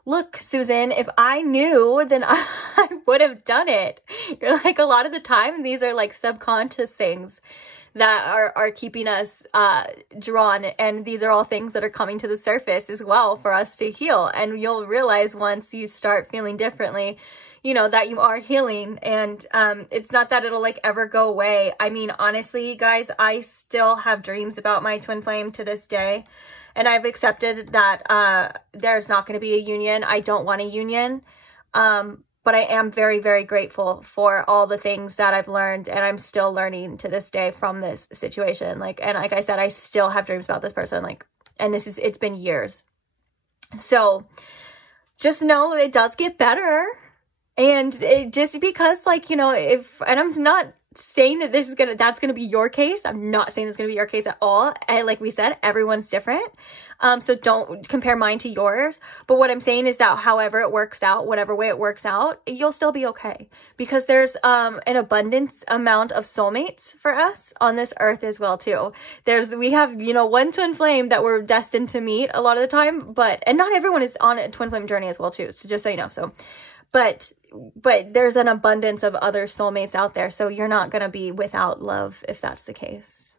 look, Susan, if I knew, then I would have done it. You're like, a lot of the time, these are like subconscious things that are keeping us drawn. And these are all things that are coming to the surface as well for us to heal. And you'll realize once you start feeling differently, you know, that you are healing. And it's not that it'll like ever go away. I mean, honestly, guys, I still have dreams about my twin flame to this day. And I've accepted that there's not going to be a union. I don't want a union. But I am very, very grateful for all the things that I've learned. And I'm still learning to this day from this situation. Like, and like I said, I still have dreams about this person. Like, and it's been years. So just know it does get better. And just because, like, you know, and I'm not saying that that's gonna be your case. I'm not saying it's gonna be your case at all. And like we said, everyone's different. So don't compare mine to yours. But what I'm saying is that however it works out, whatever way it works out, you'll still be okay. Because there's an abundance amount of soulmates for us on this earth as well too. We have, you know, one twin flame that we're destined to meet a lot of the time, and not everyone is on a twin flame journey as well too. So just so you know, but there's an abundance of other soulmates out there. So you're not going to be without love if that's the case.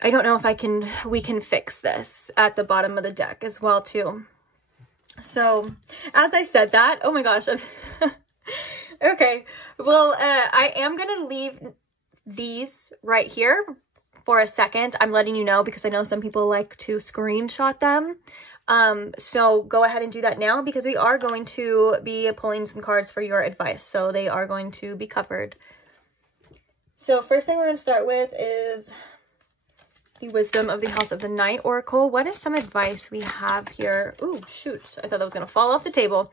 I don't know if we can fix this at the bottom of the deck as well too. So as I said that, oh my gosh. Okay. Well, I am going to leave these right here for a second. I'm letting you know because I know some people like to screenshot them. So go ahead and do that now because we are going to be pulling some cards for your advice. So they are going to be covered. So first thing we're going to start with is the Wisdom of the House of the Night Oracle. What is some advice we have here? Ooh, shoot. I thought that was going to fall off the table.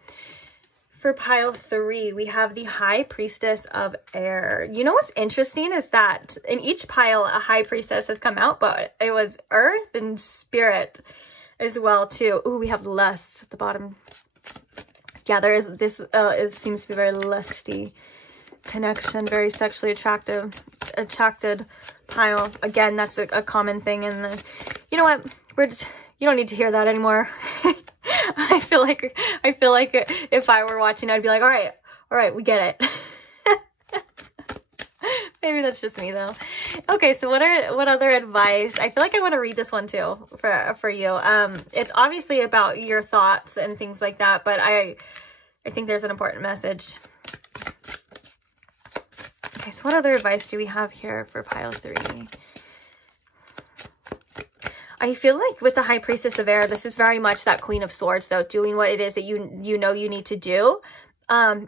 For pile 3, we have the High Priestess of Air. You know what's interesting is that in each pile, a High Priestess has come out, but it was Earth and Spirit as well too. Ooh, we have Lust at the bottom. Yeah, there is this. It seems to be very lusty connection, very sexually attracted pile. Again, that's a common thing in the. You know what? You don't need to hear that anymore. I feel like if I were watching, I'd be like, all right, we get it. Maybe that's just me though. Okay, so what other advice? I feel like I want to read this one too for you. It's obviously about your thoughts and things like that, but I think there's an important message. Okay, so what other advice do we have here for pile 3? I feel like with the High Priestess of Air, this is very much that Queen of Swords, though, doing what it is that you know you need to do.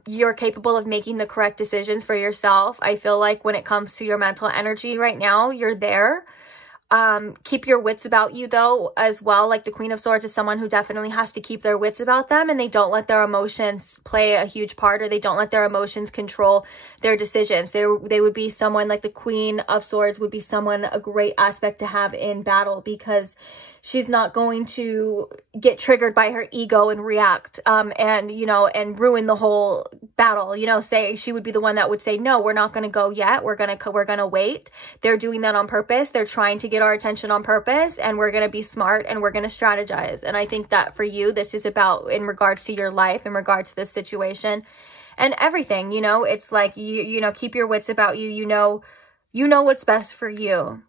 You're capable of making the correct decisions for yourself. I feel like when it comes to your mental energy right now, you're there. Keep your wits about you, though, as well. Like the Queen of Swords is someone who definitely has to keep their wits about them, and they don't let their emotions play a huge part, or they don't let their emotions control their decisions. They would be someone like the Queen of Swords would be someone, a great aspect to have in battle, because she's not going to get triggered by her ego and react, and, you know, and ruin the whole battle. You know, say she would be the one that would say, no, we're not going to go yet. We're going to wait. They're doing that on purpose. They're trying to get our attention on purpose, and we're going to be smart and we're going to strategize. And I think that for you, this is about in regards to your life, in regards to this situation and everything, you know, it's like, you know, keep your wits about you. You know what's best for you.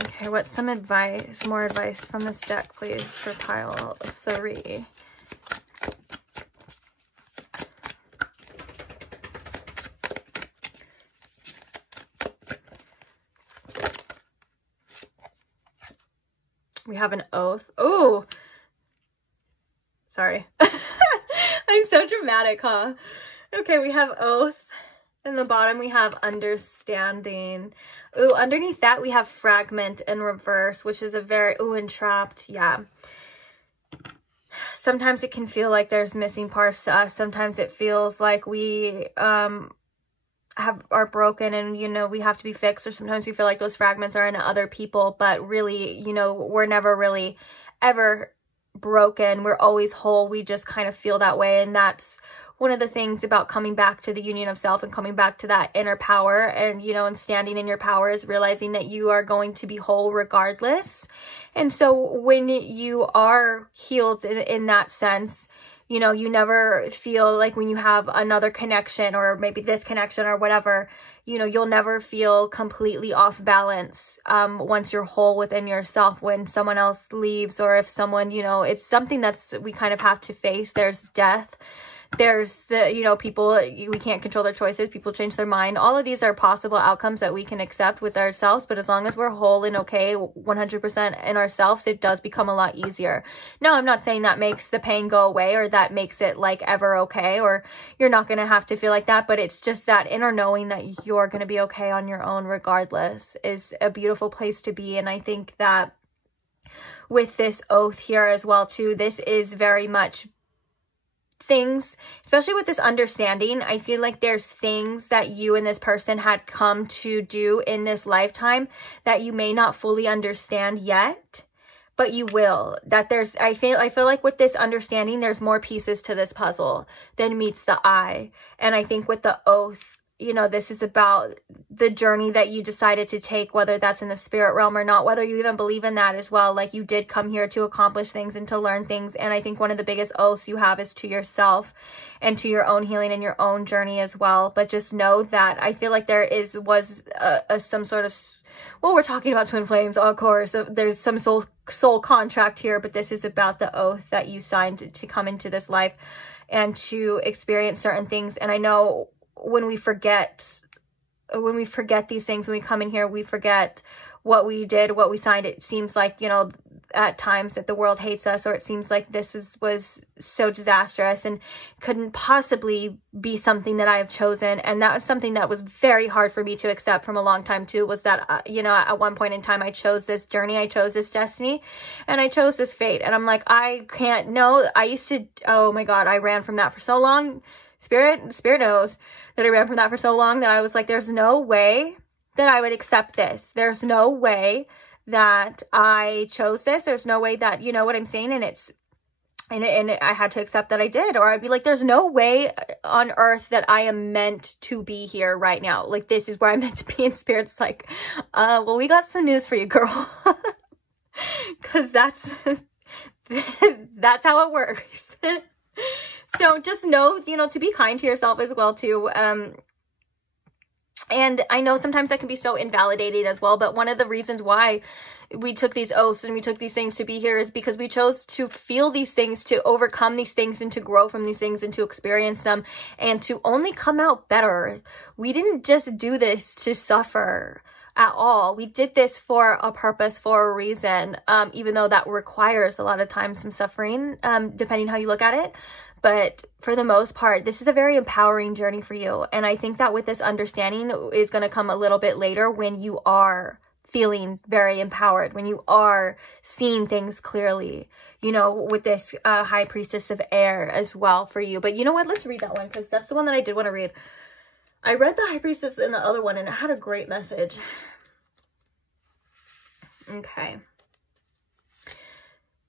Okay, what's some advice, more advice from this deck, please, for pile 3? We have an oath. Oh, sorry. I'm so dramatic, huh? Okay, we have oath. In the bottom, we have understanding. Ooh, underneath that, we have fragment in reverse, which is a very, ooh, entrapped. Yeah. Sometimes it can feel like there's missing parts to us. Sometimes it feels like we are broken and, you know, we have to be fixed. Or sometimes we feel like those fragments are in other people. But really, you know, we're never really ever broken. We're always whole. We just kind of feel that way. And that's one of the things about coming back to the union of self and coming back to that inner power, and, you know, and standing in your power, is realizing that you are going to be whole regardless. And so when you are healed in that sense, you know, you never feel like when you have another connection, or maybe this connection or whatever, you know, you'll never feel completely off balance once you're whole within yourself. When someone else leaves, or if someone, you know, it's something that's we kind of have to face. There's death. There's the, you know, people, we can't control their choices. People change their mind. All of these are possible outcomes that we can accept with ourselves. But as long as we're whole and okay 100% in ourselves, it does become a lot easier. Now, I'm not saying that makes the pain go away, or that makes it like ever okay, or you're not going to have to feel like that. But it's just that inner knowing that you're going to be okay on your own regardless is a beautiful place to be. And I think that with this oath here as well too, this is very much things, especially with this understanding. I feel like there's things that you and this person had come to do in this lifetime that you may not fully understand yet, but you will. That there's, I feel like with this understanding, there's more pieces to this puzzle than meets the eye. And I think with the oath, you know, this is about the journey that you decided to take, whether that's in the spirit realm or not, whether you even believe in that as well. Like, you did come here to accomplish things and to learn things. And I think one of the biggest oaths you have is to yourself and to your own healing and your own journey as well. But just know that I feel like there was some sort of, well, we're talking about twin flames, of course. So there's some soul contract here, but this is about the oath that you signed to come into this life and to experience certain things. And I know when we forget these things, when we come in here, we forget what we did, what we signed. It seems like, you know, at times that the world hates us, or it seems like this was so disastrous and couldn't possibly be something that I have chosen. And that was something that was very hard for me to accept from a long time too, was that, you know, at one point in time, I chose this journey, I chose this destiny, and I chose this fate. And I'm like, I can't, no, I used to, oh my God, I ran from that for so long. Spirit knows that I ran from that for so long that I was like, there's no way that I would accept this. There's no way that I chose this. There's no way that, you know what I'm saying? And I had to accept that I did. Or I'd be like, there's no way on earth that I am meant to be here right now. Like, this is where I'm meant to be. And Spirit's like, well, we got some news for you, girl. Because that's how it works. So just know, you know, to be kind to yourself as well too. And I know sometimes that can be so invalidating as well, but one of the reasons why we took these oaths and we took these things to be here is because we chose to feel these things, to overcome these things, and to grow from these things, and to experience them, and to only come out better. We didn't just do this to suffer at all. We did this for a purpose, for a reason, even though that requires a lot of times some suffering, depending how you look at it. But for the most part, this is a very empowering journey for you. And I think that with this understanding is going to come a little bit later, when you are feeling very empowered, when you are seeing things clearly, you know, with this High Priestess of Air as well for you. But you know what? Let's read that one, because that's the one that I did want to read. I read the High Priestess in the other one, and it had a great message. Okay.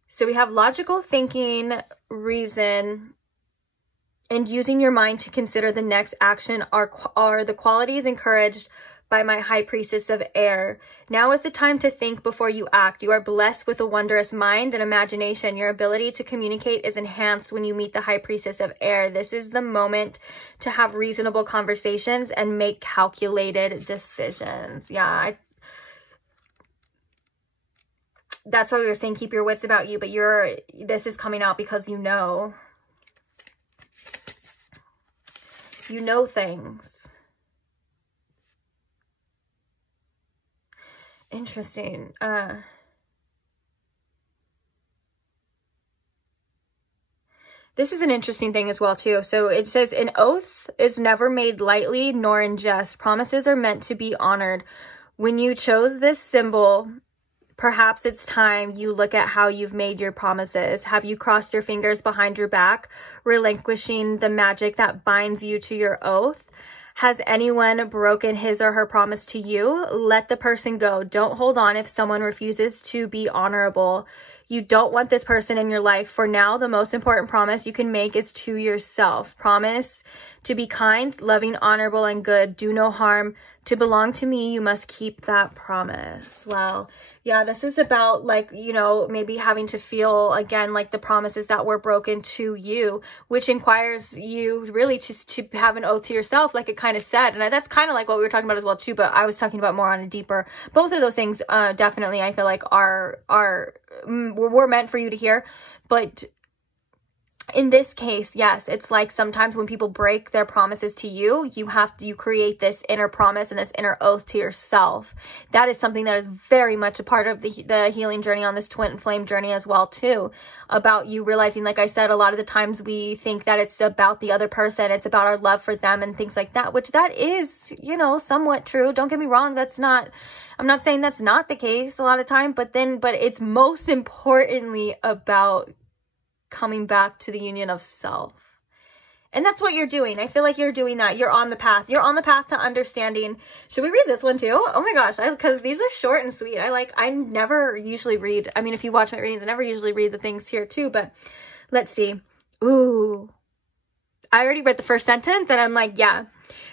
So we have logical thinking, reason, and using your mind to consider the next action are the qualities encouraged by my High Priestess of Air. Now is the time to think before you act. You are blessed with a wondrous mind and imagination. Your ability to communicate is enhanced when you meet the High Priestess of Air. This is the moment to have reasonable conversations and make calculated decisions. Yeah, that's why we were saying keep your wits about you, but this is coming out because you know. You know things. Interesting. This is an interesting thing as well, too. So it says, an oath is never made lightly nor in jest. Promises are meant to be honored. When you chose this symbol, perhaps it's time you look at how you've made your promises. Have you crossed your fingers behind your back, relinquishing the magic that binds you to your oath? Has anyone broken his or her promise to you? Let the person go. Don't hold on if someone refuses to be honorable. You don't want this person in your life. For now, the most important promise you can make is to yourself. Promise to be kind, loving, honorable, and good. Do no harm. To belong to me, you must keep that promise. Wow. Yeah, this is about, like, you know, maybe having to feel, again, like the promises that were broken to you, which inquires you really to have an oath to yourself, like it kind of said. And that's kind of like what we were talking about as well, too, but I was talking about more on a deeper. Both of those things definitely, I feel like, were meant for you to hear. But in this case, yes, it's like sometimes when people break their promises to you, you create this inner promise and this inner oath to yourself. That is something that is very much a part of the healing journey on this twin flame journey as well, too. About you realizing, like I said, a lot of the times we think that it's about the other person. It's about our love for them and things like that, which that is, you know, somewhat true. Don't get me wrong. I'm not saying that's not the case a lot of time, but it's most importantly about coming back to the union of self. And that's what you're doing. I feel like you're doing that. You're on the path. You're on the path to understanding. Should we read this one too? Oh my gosh, because these are short and sweet. I never usually read. I mean, if you watch my readings, I never usually read the things here too, but let's see. Ooh. I already read the first sentence and I'm like, yeah.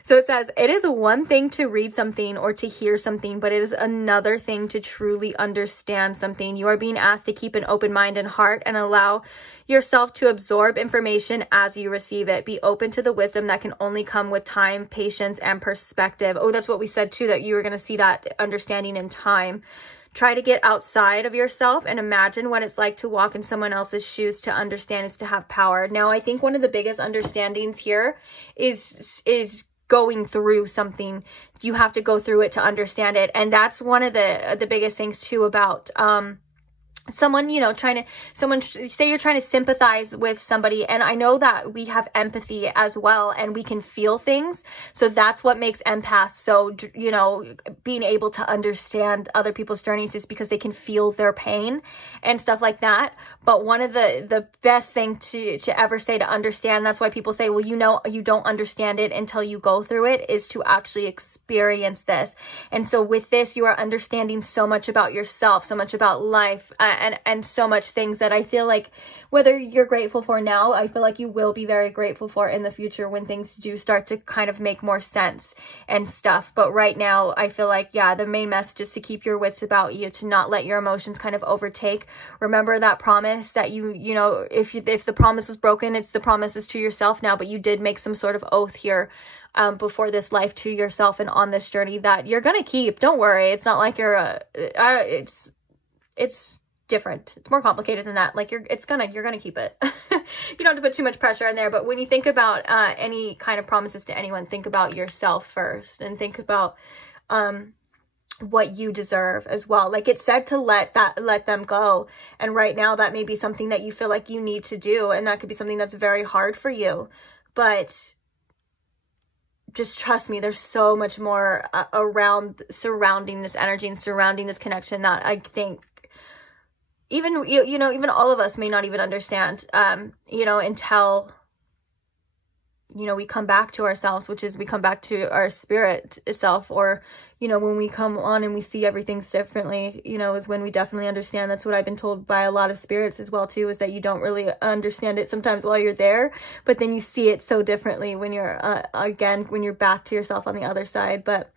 So it says, it is one thing to read something or to hear something, but it is another thing to truly understand something. You are being asked to keep an open mind and heart and allow yourself to absorb information as you receive it. Be open to the wisdom that can only come with time, patience, and perspective. Oh, that's what we said too, that you were going to see that understanding in time. Try to get outside of yourself and imagine what it's like to walk in someone else's shoes. To understand is to have power. Now, I think one of the biggest understandings here is going through something. You have to go through it to understand it. And that's one of the biggest things too about someone, you know, say you're trying to sympathize with somebody. And I know that we have empathy as well and we can feel things. So that's what makes empaths so, you know, being able to understand other people's journeys is because they can feel their pain and stuff like that. But one of the best thing to ever say to understand, that's why people say, well, you know, you don't understand it until you go through it, is to actually experience this. And so with this, you are understanding so much about yourself, so much about life, and so much things that I feel like whether you're grateful for now, I feel like you will be very grateful for in the future when things do start to kind of make more sense and stuff. But right now, I feel like, yeah, the main message is to keep your wits about you, to not let your emotions kind of overtake. Remember that promise that you know, if the promise was broken, it's the promises to yourself now, but you did make some sort of oath here before this life to yourself and on this journey that you're gonna keep. Don't worry, it's not like you're it's different. It's more complicated than that. Like you're gonna keep it. You don't have to put too much pressure in there, but when you think about any kind of promises to anyone, think about yourself first and think about what you deserve as well. Like it said to let them go, and right now that may be something that you feel like you need to do, and that could be something that's very hard for you, but just trust me, there's so much more surrounding this energy and surrounding this connection that I think even, you know, even all of us may not even understand, you know, until, you know, we come back to ourselves, which is we come back to our spirit itself, or, you know, when we come on and we see everything differently, you know, is when we definitely understand. That's what I've been told by a lot of spirits as well, too, is that you don't really understand it sometimes while you're there, but then you see it so differently when you're, again, when you're back to yourself on the other side. But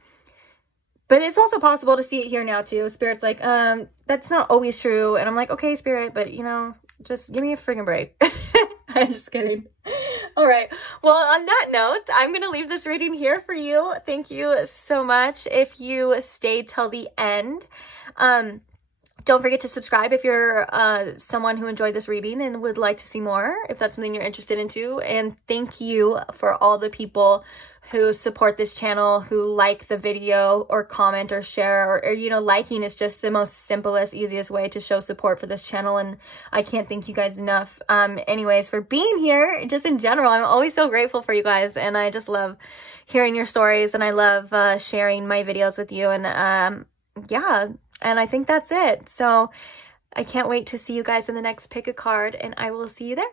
it's also possible to see it here now, too. Spirit's like, that's not always true. And I'm like, okay, Spirit, but, you know, just give me a friggin' break. I'm just kidding. All right. Well, on that note, I'm going to leave this reading here for you. Thank you so much if you stayed till the end. Don't forget to subscribe if you're someone who enjoyed this reading and would like to see more, if that's something you're interested in too. And thank you for all the people who support this channel, who like the video or comment or share, or you know, liking is just the most simplest, easiest way to show support for this channel. And I can't thank you guys enough. Anyways, for being here, just in general, I'm always so grateful for you guys. And I just love hearing your stories, and I love sharing my videos with you. And yeah, and I think that's it. So I can't wait to see you guys in the next pick a card, and I will see you there.